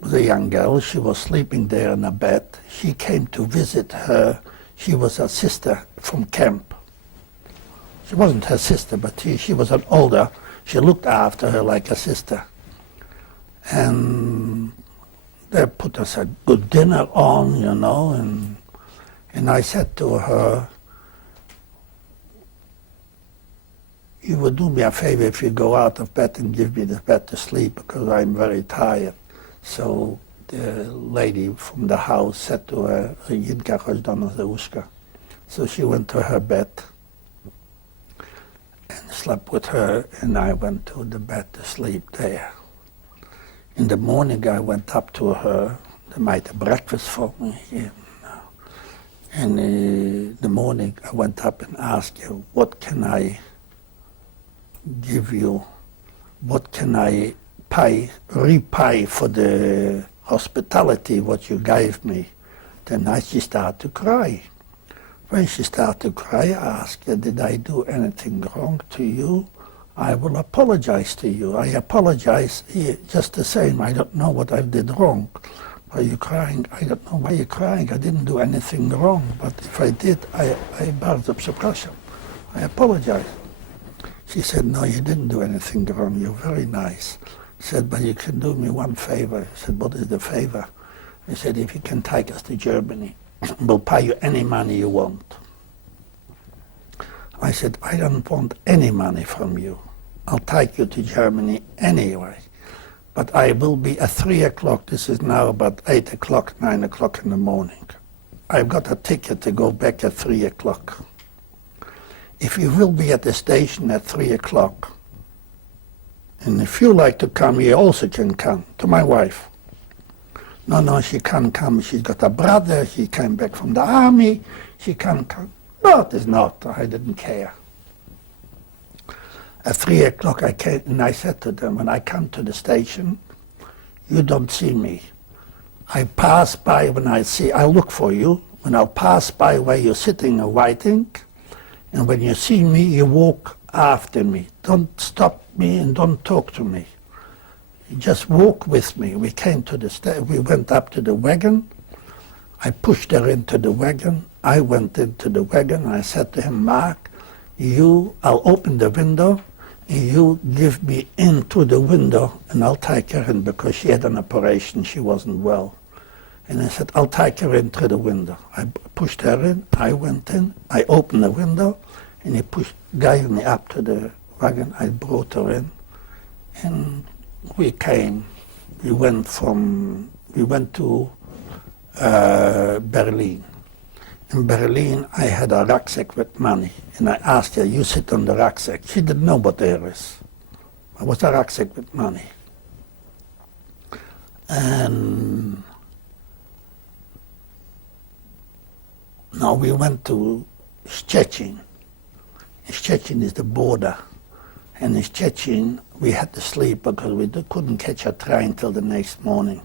was a young girl. She was sleeping there in a bed. She came to visit her. She was a sister from camp. She wasn't her sister, but she was an older. She looked after her like a sister. And they put us a good dinner on, and I said to her, you would do me a favor if you go out of bed and give me the bed to sleep, because I'm very tired. So the lady from the house said to her, Jinka, chodź do nas do łóżka. So she went to her bed and slept with her, and I went to the bed to sleep there. In the morning I went up to her, they made a breakfast for me here. And in the morning I went up and asked her, what can I give you, what can I repay for the hospitality what you gave me? Then she started to cry. When she started to cry, I asked her, did I do anything wrong to you? I will apologize to you. I apologize just the same. I don't know what I did wrong. Why are you crying? I don't know why you're crying. I didn't do anything wrong. But if I did, I bardzo przepraszam. I apologize. She said, no, you didn't do anything wrong. You're very nice. She said, but you can do me one favor. I said, what is the favor? I said, if you can take us to Germany, we'll pay you any money you want. I said, I don't want any money from you. I'll take you to Germany anyway. But I will be at 3 o'clock. This is now about 8 o'clock, 9 o'clock in the morning. I've got a ticket to go back at 3 o'clock. If you will be at the station at 3 o'clock, and if you like to come, you also can come, to my wife. No, she can't come. She's got a brother. She came back from the army. She can't come. No, it is not. I didn't care. At 3 o'clock I came, and I said to them, when I come to the station, you don't see me. I pass by when I'll look for you. When I'll pass by where you're sitting and waiting, and when you see me, you walk after me. Don't stop me and don't talk to me. Just walk with me. We came to we went up to the wagon. I pushed her into the wagon. I went into the wagon. I said to him, Mark, I'll open the window, and you give me into the window, and I'll take her in, because she had an operation. She wasn't well. And I said, I'll take her in through the window. I pushed her in. I went in. I opened the window, and he gave me up to the wagon. I brought her in, and we went to Berlin. In Berlin, I had a rucksack with money, and I asked her, you sit on the rucksack. She didn't know what there is. It was a rucksack with money. And now we went to Szczecin. Szczecin is the border. And in Szczecin, we had to sleep because we couldn't catch a train till the next morning.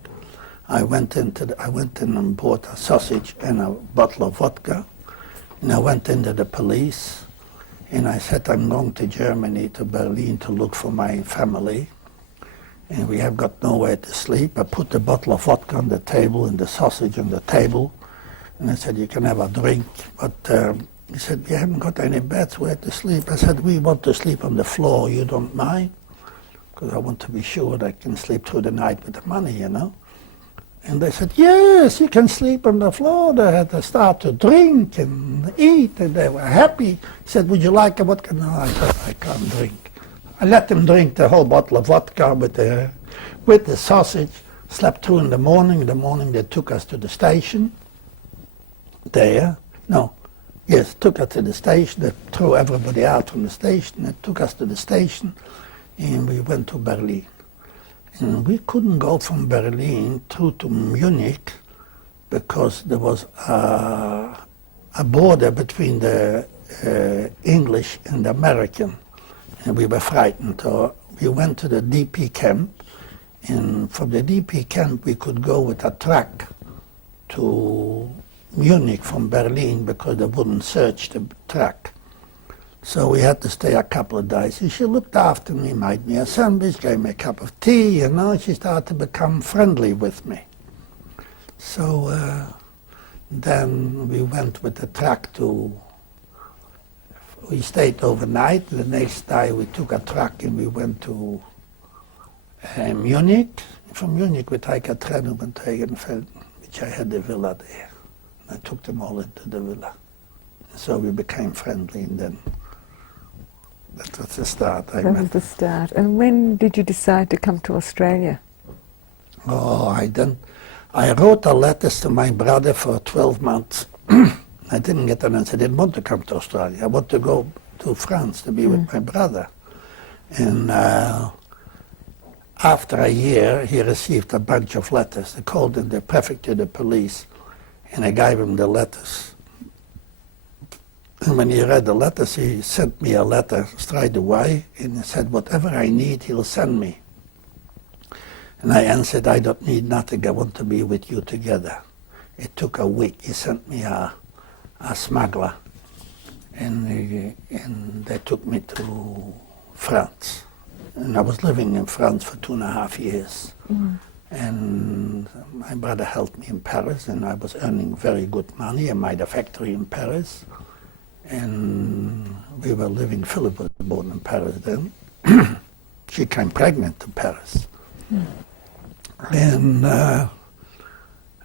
I went in and bought a sausage and a bottle of vodka, and I went into the police, and I said, I'm going to Germany, to Berlin, to look for my family, and we have got nowhere to sleep. I put the bottle of vodka on the table and the sausage on the table, and I said, you can have a drink, but he said, you haven't got any beds where to sleep. I said, we want to sleep on the floor, you don't mind? Because I want to be sure that I can sleep through the night with the money, you know. And they said, yes, you can sleep on the floor. They had to start to drink and eat, and they were happy. He said, would you like a vodka? No, I said, I can't drink. I let them drink the whole bottle of vodka with the sausage, slept through in the morning. In the morning they took us to the station there. Took us to the station. They threw everybody out from the station. They took us to the station, and we went to Berlin. And we couldn't go from Berlin through to Munich because there was a border between the English and the American, and we were frightened. So we went to the DP camp, and from the DP camp we could go with a truck to Munich from Berlin because they wouldn't search the truck. So we had to stay a couple of days. And she looked after me, made me a sandwich, gave me a cup of tea, and now she started to become friendly with me. So then we went with the truck we stayed overnight. The next day we took a truck and we went to Munich. From Munich we take a train and went to Egenfelden, which I had a villa there. I took them all into the villa. So we became friendly, and then that was the start. That was the start. And when did you decide to come to Australia? Oh, I wrote a letters to my brother for 12 months. I didn't get an answer. I didn't want to come to Australia. I want to go to France to be with my brother. And after a year, he received a bunch of letters. They called in the prefecture, the police, and I gave him the letters. And when he read the letters, he sent me a letter straight away, and he said, whatever I need, he'll send me. And I answered, I don't need nothing, I want to be with you together. It took a week. He sent me a smuggler, and they took me to France. And I was living in France for 2.5 years. And my brother helped me in Paris, and I was earning very good money. I made a factory in Paris, and we were living, Philip was born in Paris then. She came pregnant to Paris. And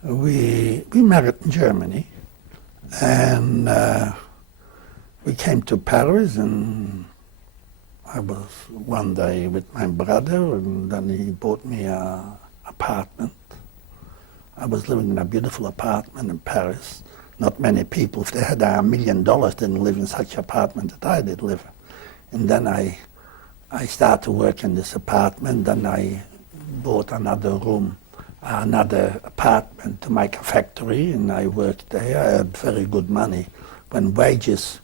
we married in Germany, and we came to Paris, and I was one day with my brother, and then he bought me an apartment. I was living in a beautiful apartment in Paris. Not many people, if they had $1 million, didn't live in such an apartment that I did live. And then I started to work in this apartment, then I bought another room, another apartment to make a factory, and I worked there. I had very good money. When wages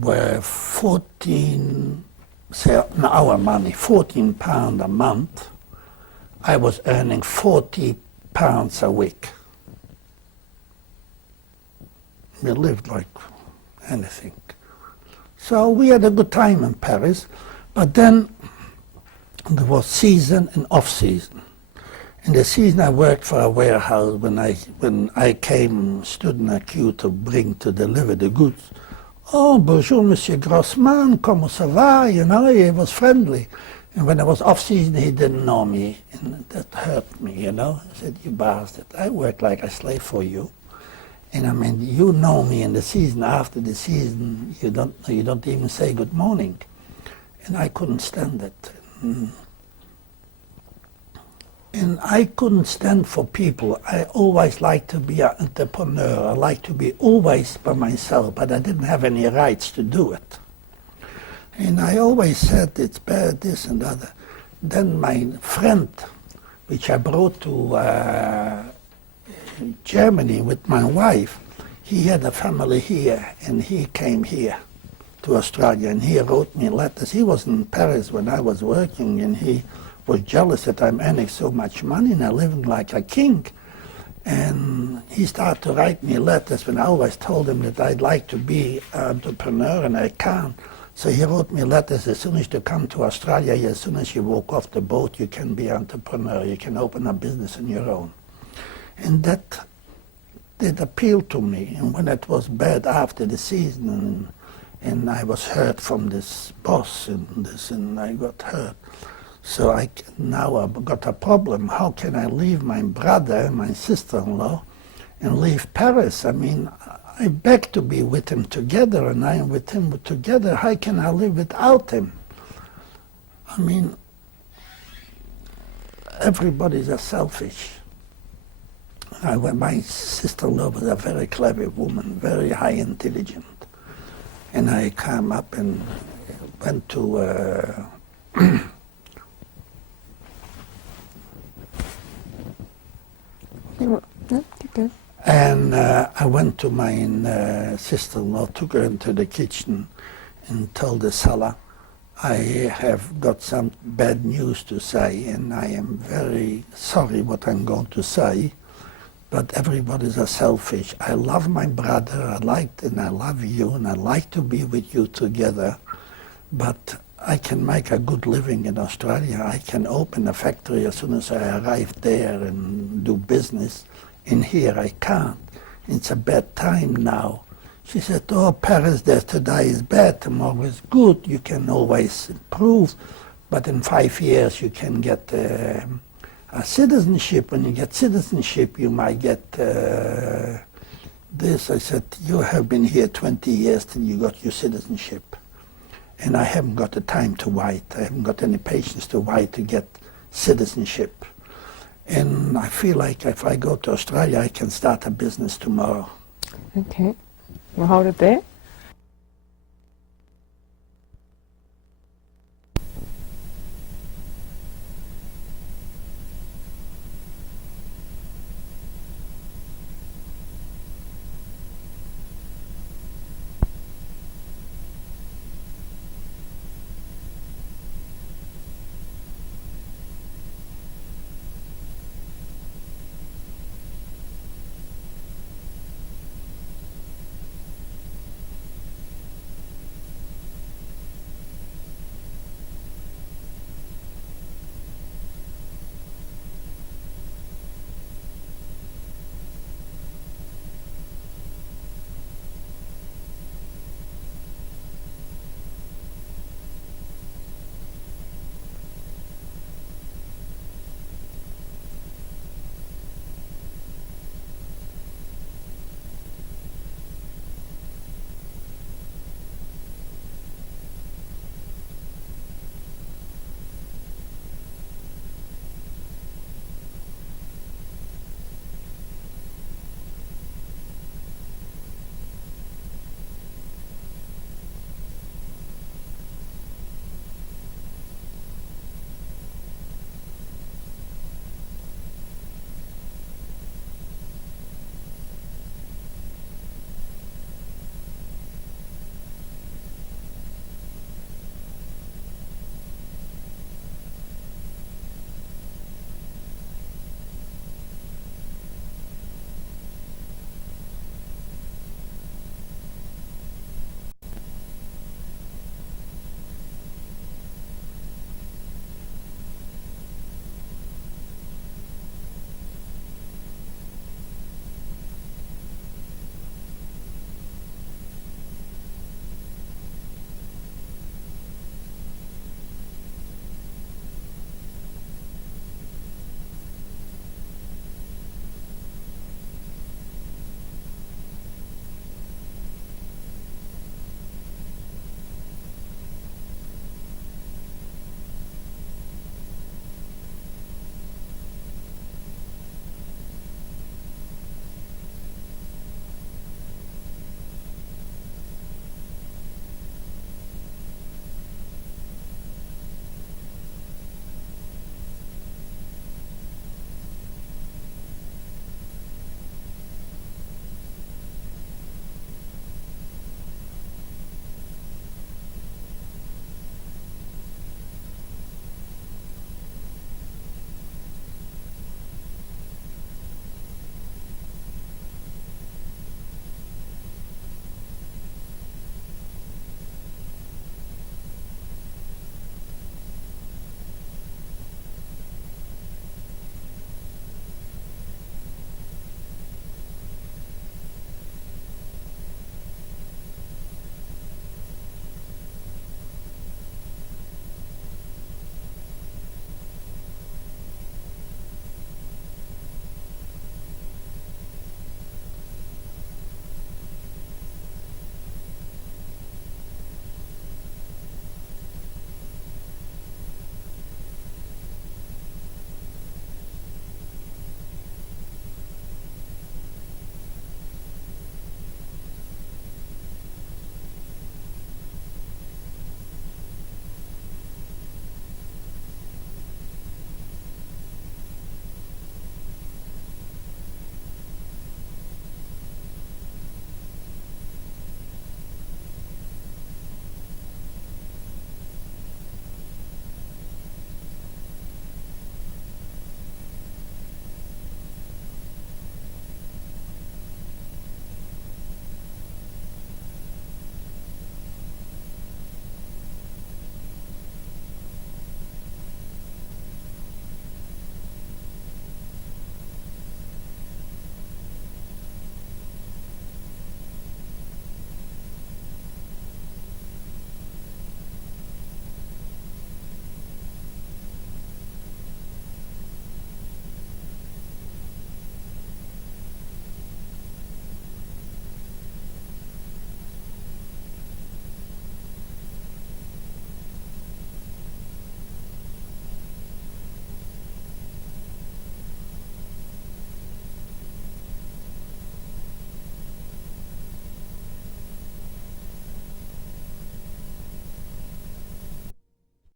were 14, say an hour money, £14 a month, I was earning £40 a week. We lived like anything. So we had a good time in Paris, but then there was season and off-season. In the season I worked for a warehouse when I came, stood in a queue to deliver the goods. Oh, bonjour, Monsieur Grosman, comment ça va? You know, he was friendly. And when I was off-season, he didn't know me, and that hurt me, you know. He said, you bastard, I work like a slave for you. And I mean, you know me in the season, after the season, you don't even say good morning. And I couldn't stand it. And I couldn't stand for people. I always liked to be an entrepreneur. I liked to be always by myself, but I didn't have any rights to do it. And I always said, it's bad, this and that. Then my friend, which I brought to Germany with my wife, he had a family here, and he came here to Australia, and he wrote me letters. He was in Paris when I was working, and he was jealous that I'm earning so much money and I'm living like a king. And he started to write me letters when I always told him that I'd like to be an entrepreneur and I can't. So he wrote me letters, as soon as you come to Australia, as soon as you walk off the boat, you can be an entrepreneur, you can open a business on your own. And that did appeal to me. And when it was bad after the season, and I was hurt from this boss and I got hurt. So now I've got a problem. How can I leave my brother and my sister-in-law and leave Paris? I mean, I beg to be with him together, and I am with him together. How can I live without him? I mean, everybody's a selfish. My sister-in-law was a very clever woman, very high intelligent. And I came up and went to and I went to my sister-in-law, took her into the kitchen and told the seller, I have got some bad news to say, and I am very sorry what I'm going to say, but everybody's a selfish. I love my brother, and I love you, and I like to be with you together, but I can make a good living in Australia. I can open a factory as soon as I arrive there and do business. In here I can't. It's a bad time now. She said, oh, Paris, today is bad, tomorrow is good. You can always improve, but in 5 years you can get a citizenship. When you get citizenship, you might get this. I said, you have been here 20 years till you got your citizenship. And I haven't got the time to wait. I haven't got any patience to wait to get citizenship. And I feel like if I go to Australia, I can start a business tomorrow. Okay. We'll hold it there.